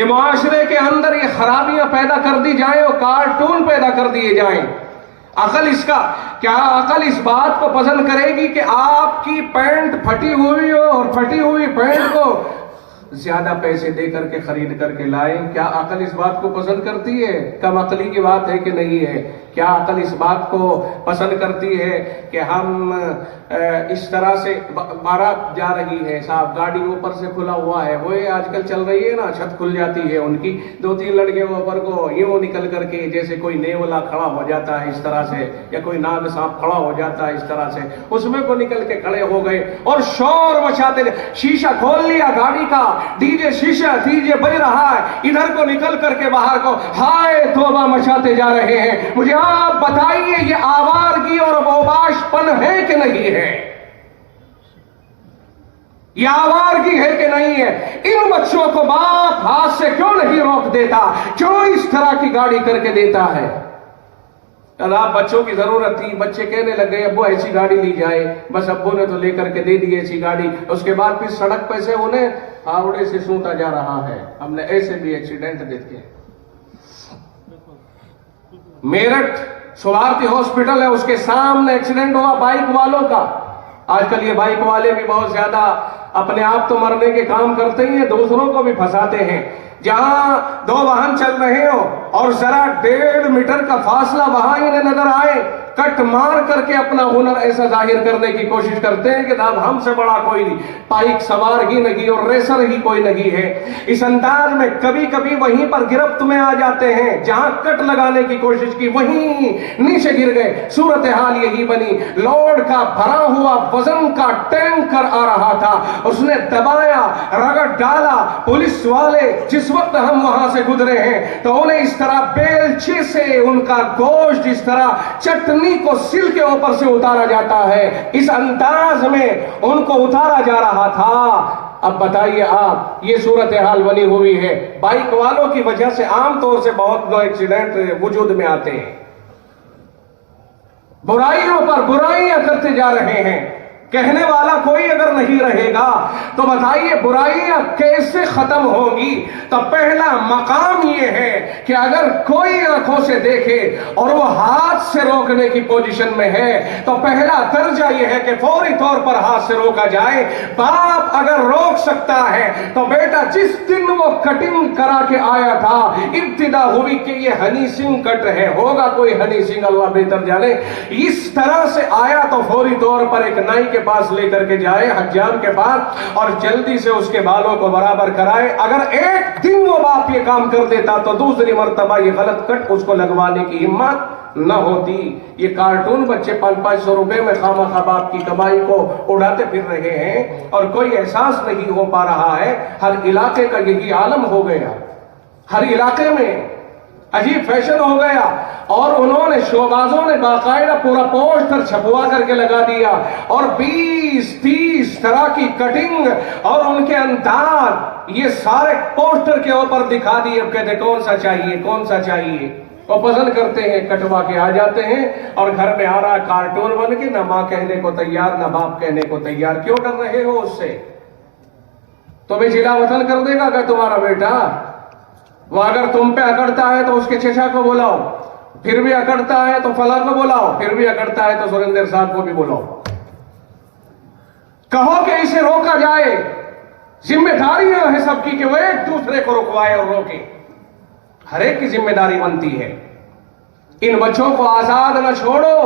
کہ معاشرے کے اندر یہ خرابیاں پیدا کر دی جائیں اور کارٹون پیدا کر دیے جائیں؟ عقل اس بات کو پسند کرے گی کہ آپ کی پینٹ پھٹی ہوئی ہو اور پھٹی ہوئی پینٹ کو زیادہ پیسے دے کر کے خرید کر کے لائیں؟ کیا عقل اس بات کو پسند کرتی ہے؟ کم عقلی کی بات ہے کہ نہیں ہے؟ کیا عقل اس بات کو پسند کرتی ہے کہ ہم اس طرح سے بارات جا رہی ہے صاحب، گاڑی اوپر سے کھلا ہوا ہے، وہ آج کل چل رہی ہے نا، چھت کھل جاتی ہے ان کی، 2-3 لڑکے اوپر کو یوں نکل کر کے جیسے کوئی نیولا کھڑا ہو جاتا ہے اس طرح سے، یا کوئی ناگ سانپ کھڑا ہو جاتا ہے اس طرح سے، اس میں کو نکل کے کھڑے ہو گئے اور شور مچاتے، شیشہ کھول لیا گاڑی کا، ڈی جے شیشہ ڈی جے بج رہا ہے، ادھر کو نکل کر کے باہر کو ہائے توبہ مچاتے جا رہے ہیں۔ مجھے آپ بتائیے یہ آوارگی اور اوباش پن ہے کہ نہیں ہے؟ یہ آوارگی ہے کہ نہیں ہے؟ ان بچوں کو باپ ہاتھ سے کیوں نہیں روک دیتا؟ کیوں اس طرح کی گاڑی کر کے دیتا ہے؟ آپ بچوں کی ضرورت تھی، بچے کہنے لگے ابو ایسی گاڑی لی جائے، بس ابو نے تو لے کر کے دے دی ایسی گاڑی، اس کے بعد پھر سڑک پہ سے انہیں ہاوڑے سے سوتا جا رہا ہے۔ ہم نے ایسے بھی ایکسیڈنٹ دیکھے۔ میرٹھ سوارتی ہاسپٹل ہے، اس کے سامنے ایکسیڈنٹ ہوا بائک والوں کا۔ آج کل یہ بائک والے بھی بہت زیادہ اپنے آپ تو مرنے کے کام کرتے ہی ہیں، دوسروں کو بھی پھنساتے ہیں۔ جہاں 2 واہن چل رہے ہو اور ذرا 1.5 میٹر کا فاصلہ وہاں انہیں نظر آئے، کٹ مار کر کے اپنا ہنر ایسا ظاہر کرنے کی کوشش کرتے ہیں کہ اب ہم سے بڑا کوئی نہیں، بائک سوار ہی نہیں اور ریسر ہی کوئی نہیں ہے۔ اس انداز میں کبھی کبھی وہیں پر گرفت میں آ جاتے ہیں، جہاں کٹ لگانے کی کوشش کی وہیں نیچے گر گئے۔ صورتحال یہی بنی، لوڈ کا بھرا ہوا وزن کا ٹینکر آ رہا تھا، اس نے دبایا، رگڑ ڈالا۔ پولیس والے جس وقت ہم وہاں سے گزرے ہیں تو انہیں اس طرح بیلچے سے ان کا گوشت اس طرح چٹنی کو سل کے اوپر سے اتارا جاتا ہے، اس انداز میں ان کو اتارا جا رہا تھا۔ اب بتائیے آپ، یہ صورتحال بنی ہوئی ہے۔ بائک والوں کی وجہ سے عام طور سے بہت ایکسیڈنٹ وجود میں آتے ہیں، برائیوں پر برائیاں کرتے جا رہے ہیں۔ کہنے والا کوئی اگر نہیں رہے گا تو بتائیے برائیاں کیسے ختم ہوگی؟ تو پہلا مقام یہ ہے کہ اگر کوئی آنکھوں سے دیکھے اور وہ ہاتھ سے روکنے کی پوزیشن میں ہے تو پہلا درجہ یہ ہے کہ فوری طور پر ہاتھ سے روکا جائے۔ باپ اگر روک سکتا ہے تو بیٹا جس دن وہ کٹنگ کرا کے آیا تھا، ابتدا ہوئی کہ یہ ہنی سنگھ کٹ ہے، ہوگا کوئی ہنی سنگھ اللہ بہتر جانے، اس طرح سے آیا تو فوری طور پر ایک نائی کے پاس لے کر کے جائے، حجام کے پاس، اور جلدی سے اس کے بالوں کو برابر کرائے۔ اگر ایک دن وہ باپ یہ کام کر دیتا تو دوسری مرتبہ یہ غلط کٹ اس کو لگوانے کی ہمت نہ ہوتی۔ یہ کارٹون بچے 500 روپے میں خواہ باپ کی کمائی کو اڑاتے پھر رہے ہیں اور کوئی احساس نہیں ہو پا رہا ہے۔ ہر علاقے کا یہی عالم ہو گیا، ہر علاقے میں عجیب فیشن ہو گیا، اور انہوں نے شوبازوں نے باقاعدہ پورا پوسٹر چھپوا کر کے لگا دیا، اور 20-30 طرح کی کٹنگ اور ان کے انداز یہ سارے پوسٹر کے اوپر دکھا دیے۔ اب کہتے کون سا چاہیے، کون سا چاہیے، وہ پسند کرتے ہیں، کٹوا کے آ جاتے ہیں، اور گھر میں آ رہا کارٹون بن کے، نہ ماں کہنے کو تیار نہ باپ کہنے کو تیار۔ کیوں ڈر رہے ہو اس سے؟ تمہیں جلا وطن کر دے گا کہ تمہارا بیٹا؟ وہ اگر تم پہ اکڑتا ہے تو اس کے چچا کو بلاؤ، پھر بھی اکڑتا ہے تو فلاں کو بلاؤ، پھر بھی اکڑتا ہے تو سریندر صاحب کو بھی بلاؤ، کہو کہ اسے روکا جائے۔ ذمہ داریاں ہیں سب کی کہ وہ ایک دوسرے کو رکوائے اور روکے، ہر ایک کی ذمہ داری بنتی ہے۔ ان بچوں کو آزاد نہ چھوڑو،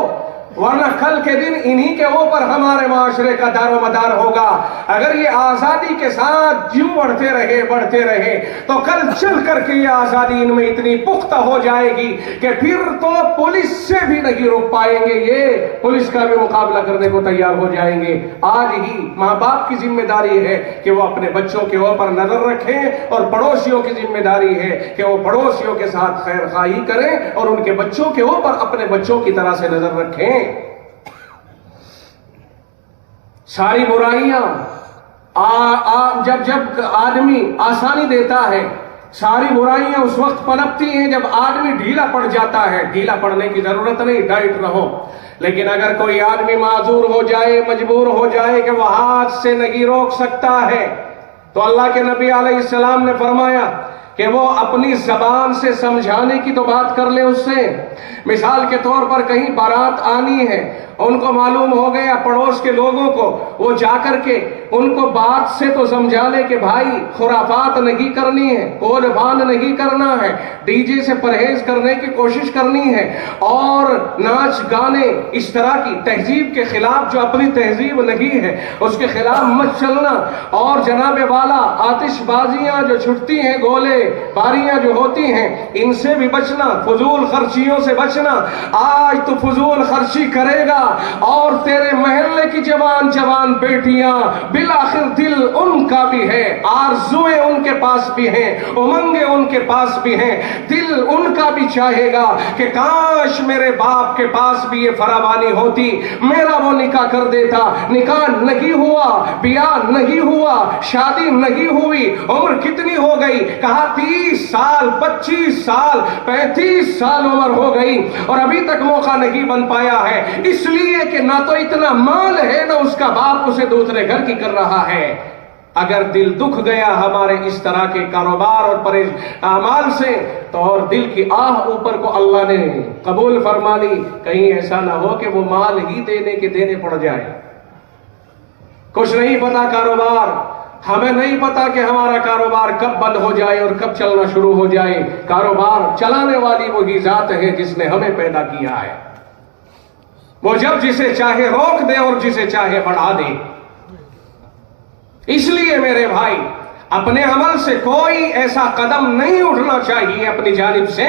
ورنہ کل کے دن انہی کے اوپر ہمارے معاشرے کا دار و مدار ہوگا۔ اگر یہ آزادی کے ساتھ یوں بڑھتے رہے تو کل چل کر کے یہ آزادی ان میں اتنی پختہ ہو جائے گی کہ پھر تو پولیس سے بھی نہیں روک پائیں گے، یہ پولیس کا بھی مقابلہ کرنے کو تیار ہو جائیں گے۔ آج ہی ماں باپ کی ذمہ داری ہے کہ وہ اپنے بچوں کے اوپر نظر رکھیں، اور پڑوسیوں کی ذمہ داری ہے کہ وہ پڑوسیوں کے ساتھ خیر خواہی کریں اور ان کے بچوں کے اوپر اپنے بچوں کی طرح سے نظر رکھیں۔ ساری برائیاں جب آدمی آسانی دیتا ہے، ساری برائیاں اس وقت پنپتی ہیں جب آدمی ڈھیلا پڑ جاتا ہے۔ ڈھیلا پڑنے کی ضرورت نہیں، ڈائٹ رہو، لیکن اگر کوئی آدمی معذور ہو جائے، مجبور ہو جائے کہ وہ ہاتھ سے نہیں روک سکتا ہے، تو اللہ کے نبی علیہ السلام نے فرمایا کہ وہ اپنی زبان سے سمجھانے کی تو بات کر لے اس سے. مثال کے طور پر کہیں بارات آنی ہے، ان کو معلوم ہو گیا پڑوس کے لوگوں کو، وہ جا کر کے ان کو بات سے تو سمجھا لے کہ بھائی خرافات نہیں کرنی ہے، قول بان نہیں کرنا ہے، ڈی جے سے پرہیز کرنے کی کوشش کرنی ہے، اور ناچ گانے اس طرح کی تہذیب کے خلاف جو اپنی تہذیب نہیں ہے اس کے خلاف مت چلنا، اور جناب والا آتش بازیاں جو چھٹتی ہیں، گولے باریاں جو ہوتی ہیں، ان سے بھی بچنا، فضول خرچیوں سے بچنا. آج تو فضول خرچی کرے گا اور تیرے محلے کی جوان بیٹیاں بالآخر دل ان کا بھی ہے، آرزویں ان کے پاس بھی ہیں، امنگیں ان کے پاس بھی ہیں، دل ان کا بھی چاہے گا کہ کاش میرے باپ کے پاس بھی یہ فراوانی ہوتی، میرا وہ نکاح کر دیتا. نکاح نہیں ہوا، بیاہ نہیں ہوا، شادی نہیں ہوئی. عمر کتنی ہو گئی؟ کہا 30 سال، 25 سال، 35 سال عمر ہو گئی اور ابھی تک موقع نہیں بن پایا ہے، اس لیے کہ نہ تو اتنا مال ہے، نہ اس کا باپ اسے دوسرے گھر کی کر رہا ہے. اگر دل دکھ گیا ہمارے اس طرح کے کاروبار اور اعمال سے تو اور دل کی آہ اوپر کو اللہ نے قبول فرما لی. کہیں ایسا نہ ہو کہ وہ مال ہی دینے پڑ جائے. کچھ نہیں پتا کاروبار، ہمیں نہیں پتا کہ ہمارا کاروبار کب بند ہو جائے اور کب چلنا شروع ہو جائے. کاروبار چلانے والی وہی ذات ہے جس نے ہمیں پیدا کیا ہے. وہ جب جسے چاہے روک دے اور جسے چاہے بڑھا دے. اس لیے میرے بھائی اپنے عمل سے کوئی ایسا قدم نہیں اٹھنا چاہیے اپنی جانب سے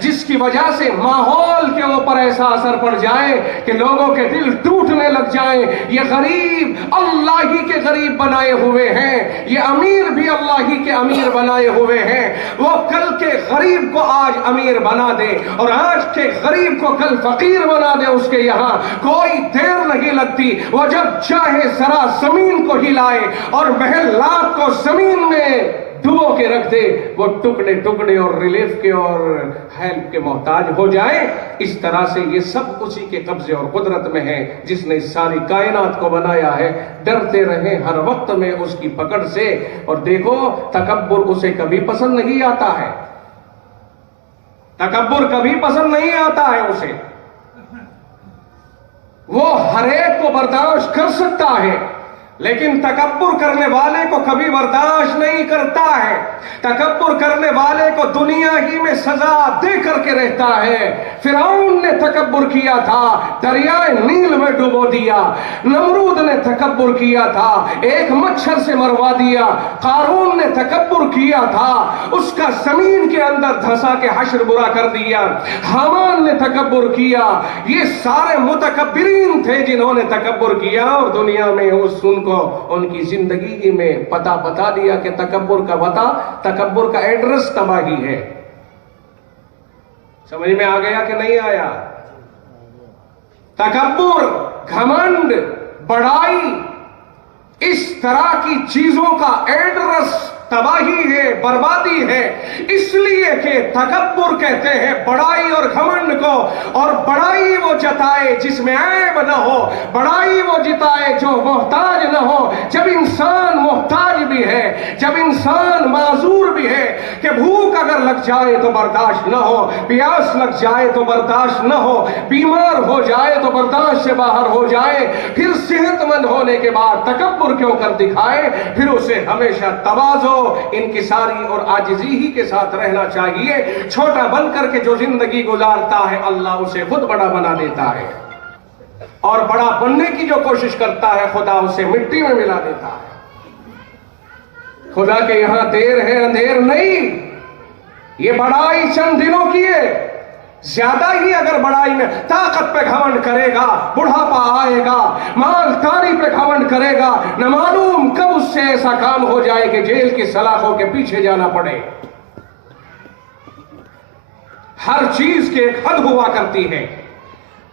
جس کی وجہ سے ماحول کے اوپر ایسا اثر پڑ جائے کہ لوگوں کے دل ٹوٹنے لگ جائیں. یہ غریب اللہ ہی کے غریب بنائے ہوئے ہیں، یہ امیر بھی اللہ ہی کے امیر بنائے ہوئے ہیں. وہ کل کے غریب کو آج امیر بنا دے اور آج کے غریب کو کل فقیر بنا دے. اس کے یہاں کوئی دیر نہیں لگتی. وہ جب چاہے ذرا زمین کو ہلائے اور محلات کو زمین میں ڈبو کے رکھ دے، وہ ٹکڑے اور ریلیف کے اور ہیلپ کے محتاج ہو جائے. اس طرح سے یہ سب اسی کے قبضے اور قدرت میں ہے جس نے ساری کائنات کو بنایا ہے. ڈرتے رہیں ہر وقت میں اس کی پکڑ سے. اور دیکھو تکبر اسے کبھی پسند نہیں آتا ہے، تکبر کبھی پسند نہیں آتا ہے اسے. وہ ہر ایک کو برداشت کر سکتا ہے لیکن تکبر کرنے والے کو کبھی برداشت نہیں کرتا ہے. تکبر کرنے والے کو دنیا ہی میں سزا دے کر کے رہتا ہے. فرعون نے تکبر کیا تھا، دریائے نیل میں ڈبو دیا. نمرود نے تکبر کیا تھا، ایک مچھر سے مروا دیا. قارون نے تکبر کیا تھا، اس کا زمین کے اندر دھسا کے حشر برا کر دیا. حامان نے تکبر کیا. یہ سارے متکبرین تھے جنہوں نے تکبر کیا اور دنیا میں اس کو ان کی زندگی میں پتہ بتا دیا کہ تکبر کا وطا، تکبر کا ایڈریس تباہی ہے. سمجھ میں آ گیا کہ نہیں آیا؟ تکبر، گھمنڈ، بڑائی، اس طرح کی چیزوں کا ایڈریس تباہی ہے، بربادی ہے. اس لیے کہ تکبر کہتے ہیں بڑائی اور گھمنڈ کو، اور بڑائی وہ جتائے جس میں عیب نہ ہو، بڑائی وہ جتائے جو محتاج نہ ہو. جب انسان محتاج بھی ہے، جب انسان معذور بھی ہے کہ بھوک اگر لگ جائے تو برداشت نہ ہو، پیاس لگ جائے تو برداشت نہ ہو، بیمار ہو جائے تو برداشت سے باہر ہو جائے، پھر صحت مند ہونے کے بعد تکبر کیوں کر دکھائے؟ پھر اسے ہمیشہ تواضع، انکساری اور عاجزی ہی کے ساتھ رہنا چاہیے. چھوٹا بن کر کے جو زندگی گزارتا ہے اللہ اسے خود بڑا بنا دیتا ہے، اور بڑا بننے کی جو کوشش کرتا ہے خدا اسے مٹی میں ملا دیتا ہے. خدا کے یہاں دیر ہے اندھیر نہیں. یہ بڑائی چند دنوں کی ہے. زیادہ ہی اگر بڑائی میں طاقت پہ گھمنڈ کرے گا، بڑھاپا آئے گا، مالداری پہ گھمنڈ کرے گا، نہ معلوم کب اس سے ایسا کام ہو جائے کہ جیل کی سلاخوں کے پیچھے جانا پڑے. ہر چیز کی ایک حد ہوا کرتی ہے.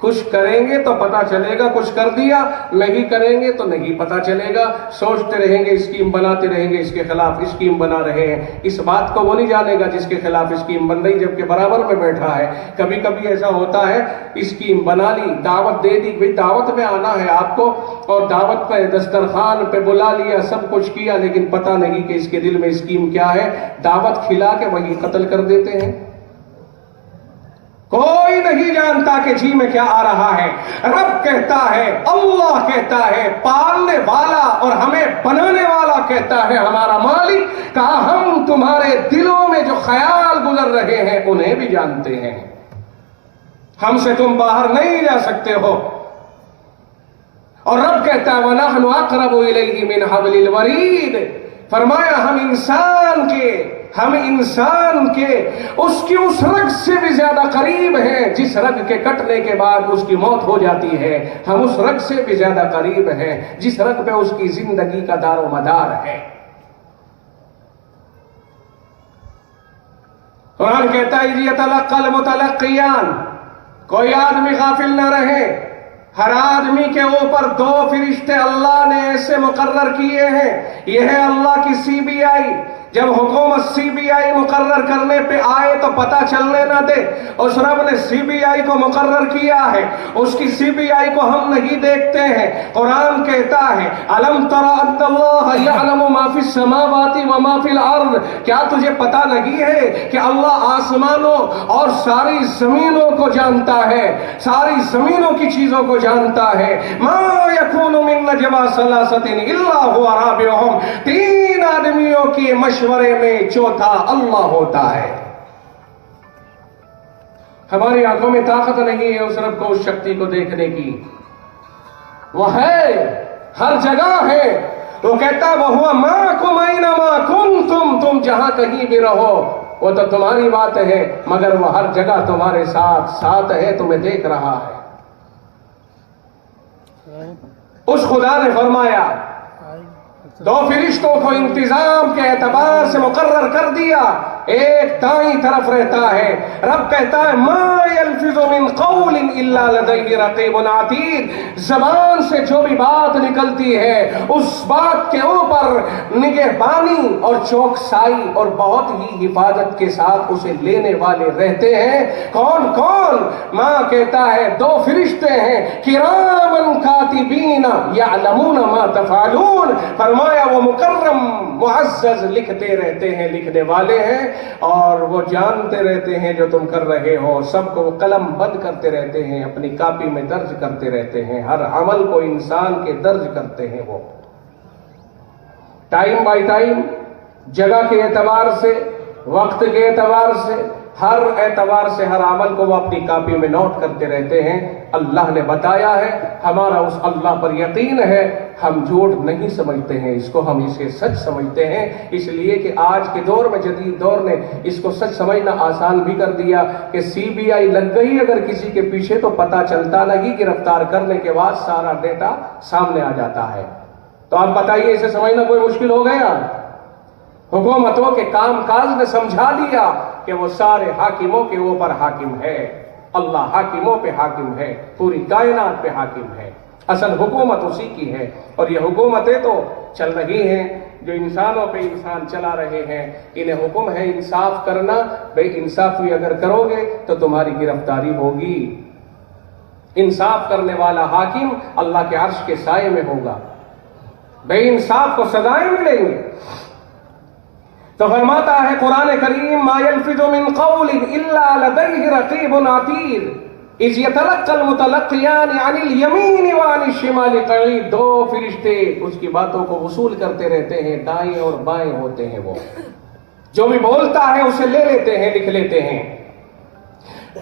کچھ کریں گے تو پتا چلے گا کچھ کر دیا، نہیں کریں گے تو نہیں پتا چلے گا. سوچتے رہیں گے، اسکیم بناتے رہیں گے، اس کے خلاف اسکیم بنا رہے ہیں. اس بات کو وہ نہیں جانے گا جس کے خلاف اسکیم بن رہی جبکہ برابر میں بیٹھا ہے. کبھی کبھی ایسا ہوتا ہے، اسکیم بنا لی، دعوت دے دی، بھئی دعوت میں آنا ہے آپ کو، اور دعوت پہ دسترخوان پہ بلا لیا، سب کچھ کیا، لیکن پتہ نہیں کہ اس کے دل میں اسکیم کیا ہے. دعوت کھلا کے وہی قتل کر دیتے ہیں. کوئی نہیں جانتا کہ جی میں کیا آ رہا ہے. رب کہتا ہے، اللہ کہتا ہے، پالنے والا اور ہمیں بنانے والا کہتا ہے، ہمارا مالک، کہا ہم تمہارے دلوں میں جو خیال گزر رہے ہیں انہیں بھی جانتے ہیں. ہم سے تم باہر نہیں جا سکتے ہو. اور رب کہتا ہے وَنَحْنُ أَقْرَبُ إِلَيْهِ مِنْ حَبْلِ الْوَرِيدِ. فرمایا ہم انسان کے اس کی اس رگ سے بھی زیادہ قریب ہیں جس رگ کے کٹنے کے بعد اس کی موت ہو جاتی ہے. ہم اس رگ سے بھی زیادہ قریب ہیں جس رگ پہ اس کی زندگی کا دار و مدار ہے. قرآن کہتا ہے یتلقى المتلقیان، کوئی آدمی غافل نہ رہے. ہر آدمی کے اوپر 2 فرشتے اللہ نے ایسے مقرر کیے ہیں. یہ ہے اللہ کی سی بی آئی. جب حکومت سی بی آئی مقرر کرنے پہ آئے تو پتہ چلنے نہ دے. اس رب نے سی بی آئی کو مقرر کیا ہے، اس کی سی بی آئی کو ہم نہیں دیکھتے ہیں. قرآن کہتا ہے الم تر ان اللہ یعلم ما فی السماوات و ما فی الارض، کیا تجھے پتہ نہیں ہے کہ اللہ آسمانوں اور ساری زمینوں کو جانتا ہے، ساری زمینوں کی چیزوں کو جانتا ہے. ما یکون من نجوا ثلاثۃ الا هو رابعهم، 3 آدمیوں کی مشورے میں چوتھا اللہ ہوتا ہے. ہماری آنکھوں میں طاقت نہیں ہے اس رب کو، اس شکتی کو دیکھنے کی. وہ ہے، ہر جگہ ہے. وہ کہتا وَهُوَ مَعَكُمْ أَيْنَمَا كُنْتُمْ، تم جہاں کہیں بھی رہو وہ تو تمہاری بات ہے، مگر وہ ہر جگہ تمہارے ساتھ ہے، تمہیں دیکھ رہا ہے. اس خدا نے فرمایا 2 فرشتوں کو انتظام کے اعتبار سے مقرر کر دیا. ایک دائیں طرف رہتا ہے. رب کہتا ہے ما یلفظ من قول الا لدیہ رقیب عتید، زبان سے جو بھی بات نکلتی ہے اس بات کے اوپر نگہبانی اور چوکسائی اور بہت ہی حفاظت کے ساتھ اسے لینے والے رہتے ہیں. کون کون؟ ماں کہتا ہے 2 فرشتے ہیں کرامن کاتبین یعلمون ما تفعلون. فرمایا وہ مکرم معزز لکھتے رہتے ہیں، لکھنے والے ہیں اور وہ جانتے رہتے ہیں جو تم کر رہے ہو. سب کو قلم بند کرتے رہتے ہیں، اپنی کاپی میں درج کرتے رہتے ہیں. ہر عمل کو انسان کے درج کرتے ہیں. وہ ٹائم بائی ٹائم، جگہ کے اعتبار سے، وقت کے اعتبار سے، ہر اعتبار سے ہر عمل کو وہ اپنی کاپی میں نوٹ کرتے رہتے ہیں. اللہ نے بتایا ہے، ہمارا اس اللہ پر یقین ہے. ہم جھوٹ نہیں سمجھتے ہیں اس کو، ہم اسے سچ سمجھتے ہیں. اس لیے کہ آج کے دور میں، جدید دور نے اس کو سچ سمجھنا آسان بھی کر دیا کہ سی بی آئی لگ گئی اگر کسی کے پیچھے تو پتہ چلتا نہیں، گرفتار کرنے کے بعد سارا ڈیٹا سامنے آ جاتا ہے. تو آپ بتائیے اسے سمجھنا کوئی مشکل ہو گیا؟ حکومتوں کے کام کاج نے سمجھا دیا کہ وہ سارے حاکموں کے اوپر حاکم ہے. اللہ حاکموں پہ حاکم ہے، پوری کائنات پہ حاکم ہے. اصل حکومت اسی کی ہے. اور یہ حکومتیں تو چل رہی ہیں جو انسانوں پہ انسان چلا رہے ہیں. انہیں حکم ہے انصاف کرنا. بے انصافی اگر کرو گے تو تمہاری گرفتاری ہوگی. انصاف کرنے والا حاکم اللہ کے عرش کے سائے میں ہوگا. بے انصاف کو سزائیں ملیں گے. تو فرماتا ہے قرآن کریم ما یلفظ من قول الا لدیہ رقیب عتید اذ یتلقى المتلقیان عن الیمین وعن الشمال قعید. 2 فرشتے اس کی باتوں کو وصول کرتے رہتے ہیں، دائیں اور بائیں ہوتے ہیں. وہ جو بھی بولتا ہے اسے لے لیتے ہیں، لکھ لیتے ہیں.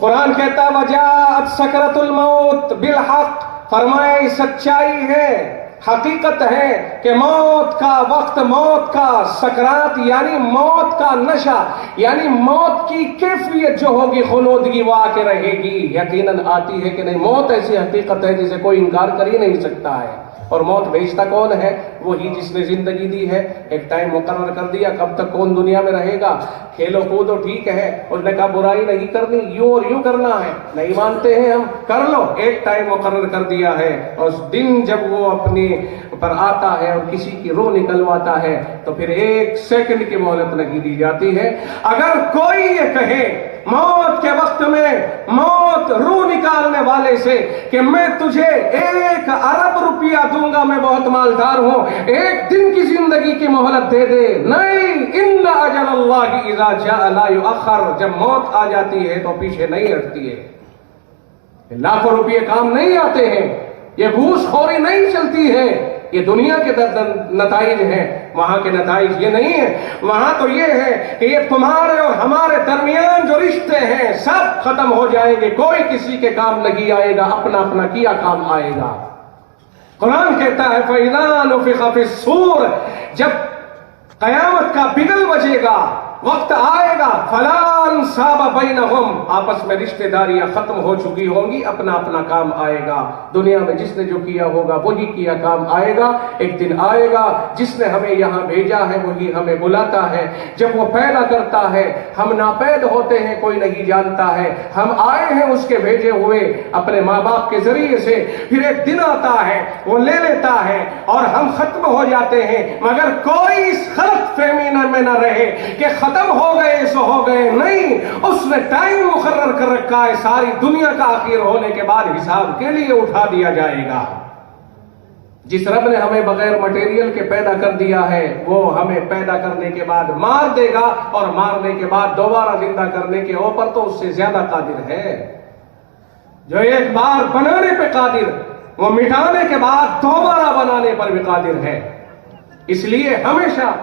قرآن کہتا وجاءت سکرۃ الموت بالحق، فرمائے سچائی ہے، حقیقت ہے کہ موت کا وقت، موت کا سکرات یعنی موت کا نشہ، یعنی موت کی کیفیت جو ہوگی، خلودگی وہ آ کے رہے گی. یقیناً آتی ہے کہ نہیں؟ موت ایسی حقیقت ہے جسے کوئی انکار کر ہی نہیں سکتا ہے. اور موت بھیجتا کون ہے؟ وہی جس نے زندگی دی ہے، ایک ٹائم مقرر کر دیا کب تک کون دنیا میں رہے گا۔ کھیلو کودو ٹھیک ہے، اس نے کہا برائی نہیں کرنی، یوں اور یوں کرنا ہے، نہیں مانتے ہیں ہم، کر لو، ایک ٹائم مقرر کر دیا ہے۔ اور اس دن جب وہ اپنے پر آتا ہے اور کسی کی روح نکلواتا ہے تو پھر 1 سیکنڈ کی مہلت نہیں دی جاتی ہے۔ اگر کوئی یہ کہے موت کے وقت میں موت روح نکالنے والے سے کہ میں تجھے 1 ارب روپیہ دوں گا، میں بہت مالدار ہوں، 1 دن کی زندگی کی مہلت دے دے، نہیں، ان اجل اللہ اذا جاء لا یؤخر، جب موت آ جاتی ہے تو پیچھے نہیں ہٹتی ہے۔ لاکھوں روپیے کام نہیں آتے ہیں، یہ گھوس خوری نہیں چلتی ہے، یہ دنیا کے نتائج ہیں، وہاں کے نتائج یہ نہیں ہیں۔ وہاں تو یہ ہے کہ یہ تمہارے اور ہمارے درمیان جو رشتے ہیں سب ختم ہو جائیں گے، کوئی کسی کے کام نہیں آئے گا، اپنا اپنا کیا کام آئے گا۔ قرآن کہتا ہے فَإِذَا نُفِخَ فِي الصُّورِ، جب قیامت کا بگل بجے گا، وقت آئے گا، فَلَا انْصَابَ بَيْنَهُمْ، آپس میں رشتہ داریاں ختم ہو چکی ہوں گی، اپنا اپنا کام آئے گا۔ دنیا میں جس نے جو کیا ہوگا وہی کیا کام آئے گا۔ ایک دن آئے گا جس نے ہمیں یہاں بھیجا ہے وہی ہمیں بلاتا ہے، جب وہ پیدا کرتا ہے ہم ناپید ہوتے ہیں، کوئی نہیں جانتا ہے، ہم آئے ہیں اس کے بھیجے ہوئے اپنے ماں باپ کے ذریعے سے، پھر ایک دن آتا ہے وہ لے لیتا ہے اور ہم ختم ہو جاتے ہیں، مگر کوئی اس غلط فہمی میں نہ رہے کہ ختم ہو گئے سو ہو گئے، نہیں، اس نے ٹائم مقرر کر رکھا ہے، ساری دنیا کا آخر ہونے کے بعد حساب کے لیے اٹھا دیا جائے گا۔ جس رب نے ہمیں بغیر مٹیریل کے پیدا کر دیا ہے وہ ہمیں پیدا کرنے کے بعد مار دے گا، اور مارنے کے بعد دوبارہ زندہ کرنے کے اوپر تو اس سے زیادہ قادر ہے۔ جو ایک بار بنانے پہ قادر، وہ مٹانے کے بعد دوبارہ بنانے پر بھی قادر ہے۔ اس لیے ہمیشہ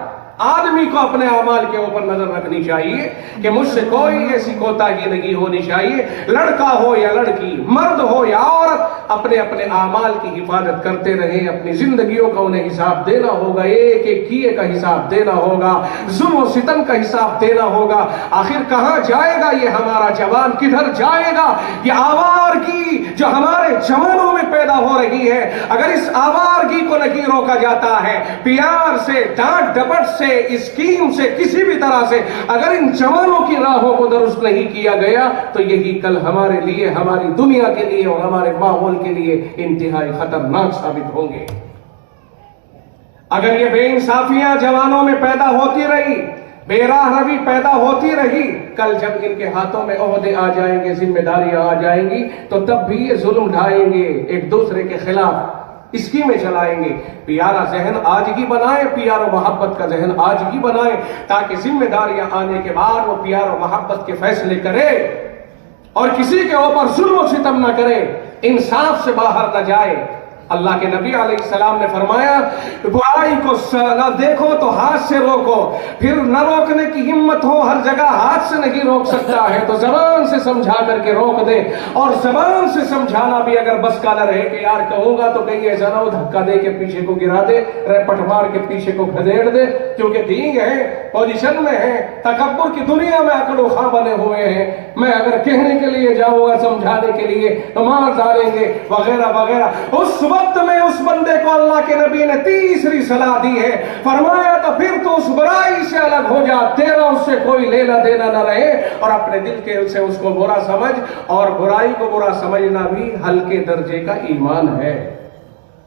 آدمی کو اپنے اعمال کے اوپر نظر رکھنی چاہیے کہ مجھ سے کوئی ایسی کوتاہی نہیں ہونی چاہیے، لڑکا ہو یا لڑکی، مرد ہو یا عورت، اپنے اپنے اعمال کی حفاظت کرتے رہیں، اپنی زندگیوں کا انہیں حساب دینا ہوگا، ایک ایک کیے کا حساب دینا ہوگا، ظلم و ستم کا حساب دینا ہوگا۔ آخر کہاں جائے گا یہ ہمارا جوان، کدھر جائے گا یہ آوارگی جو ہمارے جوانوں میں پیدا ہو رہی ہے؟ اگر اس آوارگی کو نہیں روکا جاتا ہے، پیار سے، ڈانٹ ڈپٹ سے، اسکیم سے، کسی بھی طرح سے اگر ان جوانوں کی راہوں کو درست نہیں کیا گیا تو یہی کل ہمارے لیے، ہماری دنیا کے لیے اور ہمارے ماحول کے لیے انتہائی خطرناک ثابت ہوں گے۔ اگر یہ بے انصافیاں جوانوں میں پیدا ہوتی رہی، بے راہ روی پیدا ہوتی رہی، کل جب ان کے ہاتھوں میں عہدے آ جائیں گے، ذمہ داریاں آ جائیں گی، تو تب بھی یہ ظلم ڈھائیں گے، ایک دوسرے کے خلاف اسکیمیں چلائیں گے۔ پیارا ذہن آج ہی بنائیں، پیار و محبت کا ذہن آج ہی بنائیں، تاکہ ذمہ داریاں آنے کے بعد وہ پیار و محبت کے فیصلے کرے اور کسی کے اوپر ظلم و ستم نہ کرے، انصاف سے باہر نہ جائے۔ اللہ کے نبی علیہ السلام نے فرمایا برائی کو نہ دیکھو تو ہاتھ سے روکو، پھر نہ روکنے کی ہمت ہو، ہر جگہ ہاتھ سے نہیں روک سکتا ہے تو زبان سے سمجھا کر کے روک دے، اور زبان سے سمجھانا بھی اگر بس کا نہ رہے کہ یار کہوں گا تو کہیں ایسا نہ ہو دھکا دے کے پیچھے کو گرا دے، ریپٹ مار کے پیچھے کو کھدیڑ دے، کیونکہ ٹھیک ہے، پوزیشن میں ہے، تکبر کی دنیا میں اکڑ و خاں بنے ہوئے ہیں، میں اگر کہنے کے لیے جاؤں گا، سمجھانے کے لیے تو مار ڈالیں گے وغیرہ وغیرہ۔ اس وقت میں اس بندے کو اللہ کے نبی نے تیسری صلاح دی ہے، فرمایا تو پھر تو اس برائی سے الگ ہو جا، تیرا اس سے کوئی لینا دینا نہ رہے، اور اپنے دل کے سے اس کو برا سمجھ، اور برائی کو برا سمجھنا بھی ہلکے درجے کا ایمان ہے۔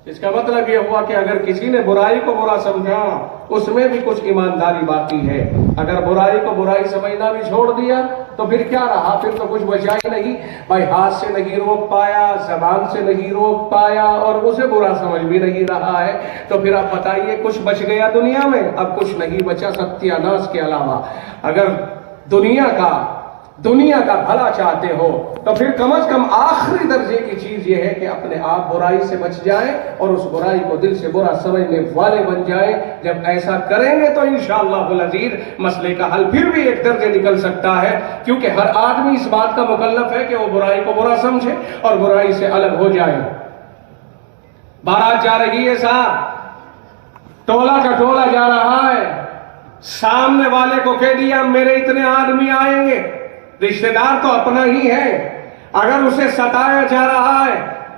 اس کا مطلب یہ ہوا کہ اگر کسی نے برائی کو برا سمجھا اس میں بھی کچھ ایمانداری باقی ہے، اگر برائی کو برائی سمجھنا بھی چھوڑ دیا تو پھر کیا رہا؟ پھر تو کچھ بچا ہی نہیں۔ بھائی ہاتھ سے نہیں روک پایا، زبان سے نہیں روک پایا، اور اسے برا سمجھ بھی نہیں رہا ہے، تو پھر آپ بتائیے کچھ بچ گیا دنیا میں؟ اب کچھ نہیں بچا ستیہ ناش کے علاوہ۔ اگر دنیا کا بھلا چاہتے ہو تو پھر کم از کم آخری درجے کی چیز یہ ہے کہ اپنے آپ برائی سے بچ جائیں اور اس برائی کو دل سے برا سمجھنے والے بن جائیں۔ جب ایسا کریں گے تو انشاءاللہ العزیز مسئلے کا حل پھر بھی ایک درجے نکل سکتا ہے، کیونکہ ہر آدمی اس بات کا مکلف ہے کہ وہ برائی کو برا سمجھے اور برائی سے الگ ہو جائے۔ بارات جا رہی ہے صاحب، ٹولہ کا ٹولہ جا رہا ہے، سامنے والے کو کہہ دیا میرے اتنے آدمی آئیں گے، رشتہ دار تو اپنا ہی ہے، اگر اسے ستایا جا رہا ہے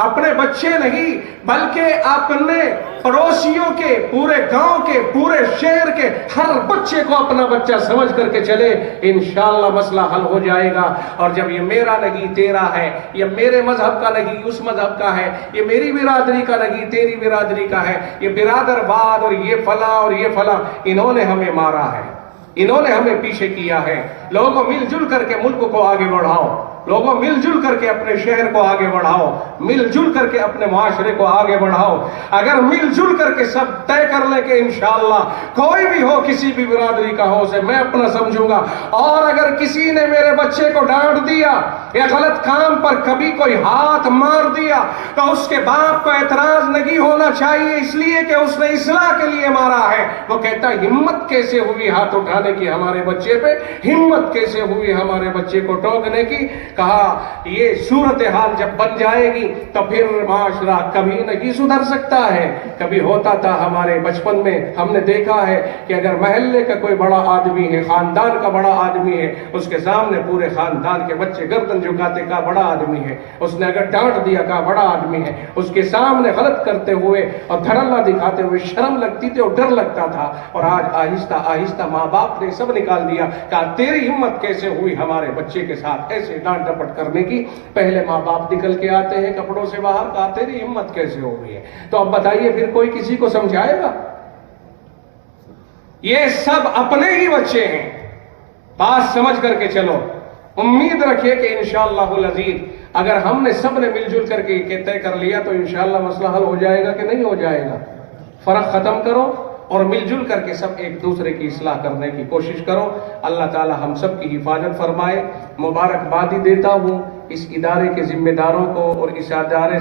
اپنے بچے نہیں بلکہ اپنے پڑوسیوں کے، پورے گاؤں کے، پورے شہر کے ہر بچے کو اپنا بچہ سمجھ کر کے چلے، انشاءاللہ مسئلہ حل ہو جائے گا۔ اور جب یہ میرا نہیں تیرا ہے، یہ میرے مذہب کا نہیں اس مذہب کا ہے، یہ میری برادری کا نہیں تیری برادری کا ہے، یہ برادر واد اور یہ فلاں اور یہ فلاں، انہوں نے ہمیں مارا ہے، انہوں نے ہمیں پیچھے کیا ہے۔ لوگوں مل جل کر کے ملک کو آگے بڑھاؤ، لوگوں مل جل کر کے اپنے شہر کو آگے بڑھاؤ، مل جل کر کے اپنے معاشرے کو آگے بڑھاؤ۔ اگر مل جل کر کے سب طے کر لیں کہ انشاءاللہ کوئی بھی ہو، کسی بھی برادری کا ہو، اسے میں اپنا سمجھوں گا، اور اگر کسی نے میرے بچے کو ڈانٹ دیا یا غلط کام پر کبھی کوئی ہاتھ مار دیا تو اس کے باپ کو اعتراض نہیں ہونا چاہیے، اس لیے کہ اس نے اصلاح کے لیے مارا ہے۔ وہ کہتا ہمت کیسے ہوئی ہاتھ اٹھانے کی ہمارے بچے پہ، ہمت کیسے ہوئی ہمارے بچے کو ٹوکنے کی۔ کہا یہ صورتحال جب بن جائے گی تو پھر معاشرہ کبھی نہیں سدھر سکتا ہے۔ کبھی ہوتا تھا ہمارے بچپن میں، ہم نے دیکھا ہے کہ اگر محلے کا کوئی بڑا آدمی ہے، خاندان کا بڑا آدمی ہے، اس کے سامنے پورے خاندان کے بچے گردن جھکاتے، کہا بڑا آدمی ہے، اس نے اگر ڈانٹ دیا کہا بڑا آدمی ہے، اس کے سامنے غلط کرتے ہوئے اور دھڑلہ دکھاتے ہوئے شرم لگتی تھی اور ڈر لگتا تھا۔ اور آج آہستہ آہستہ ماں باپ نے سب نکال دیا، کہا تیری ہمت کیسے ہوئی ہمارے بچے کے ساتھ ایسے ڈانٹ ڈپٹ کرنے کی۔ پہلے ماں باپ نکل کے آتے ہیں کپڑوں سے باہر، کہا تیری ہمت کیسے ہو گئی ہے۔ تو اب بتائیے پھر کوئی کسی کو سمجھائے گا؟ یہ سب اپنے ہی بچے ہیں، بات سمجھ کر کے چلو۔ امید رکھیے کہ انشاءاللہ العزیز اگر ہم نے سب نے مل جل کر کے طے کر لیا تو انشاءاللہ مسئلہ حل ہو جائے گا کہ نہیں ہو جائے گا۔ فرق ختم کرو اور مل جل کر کے سب ایک دوسرے کی اصلاح کرنے کی کوشش کرو۔ اللہ تعالی ہم سب کی حفاظت فرمائے۔ مبارکبادی دیتا ہوں اس ادارے کے ذمہ داروں کو اور اس ادارے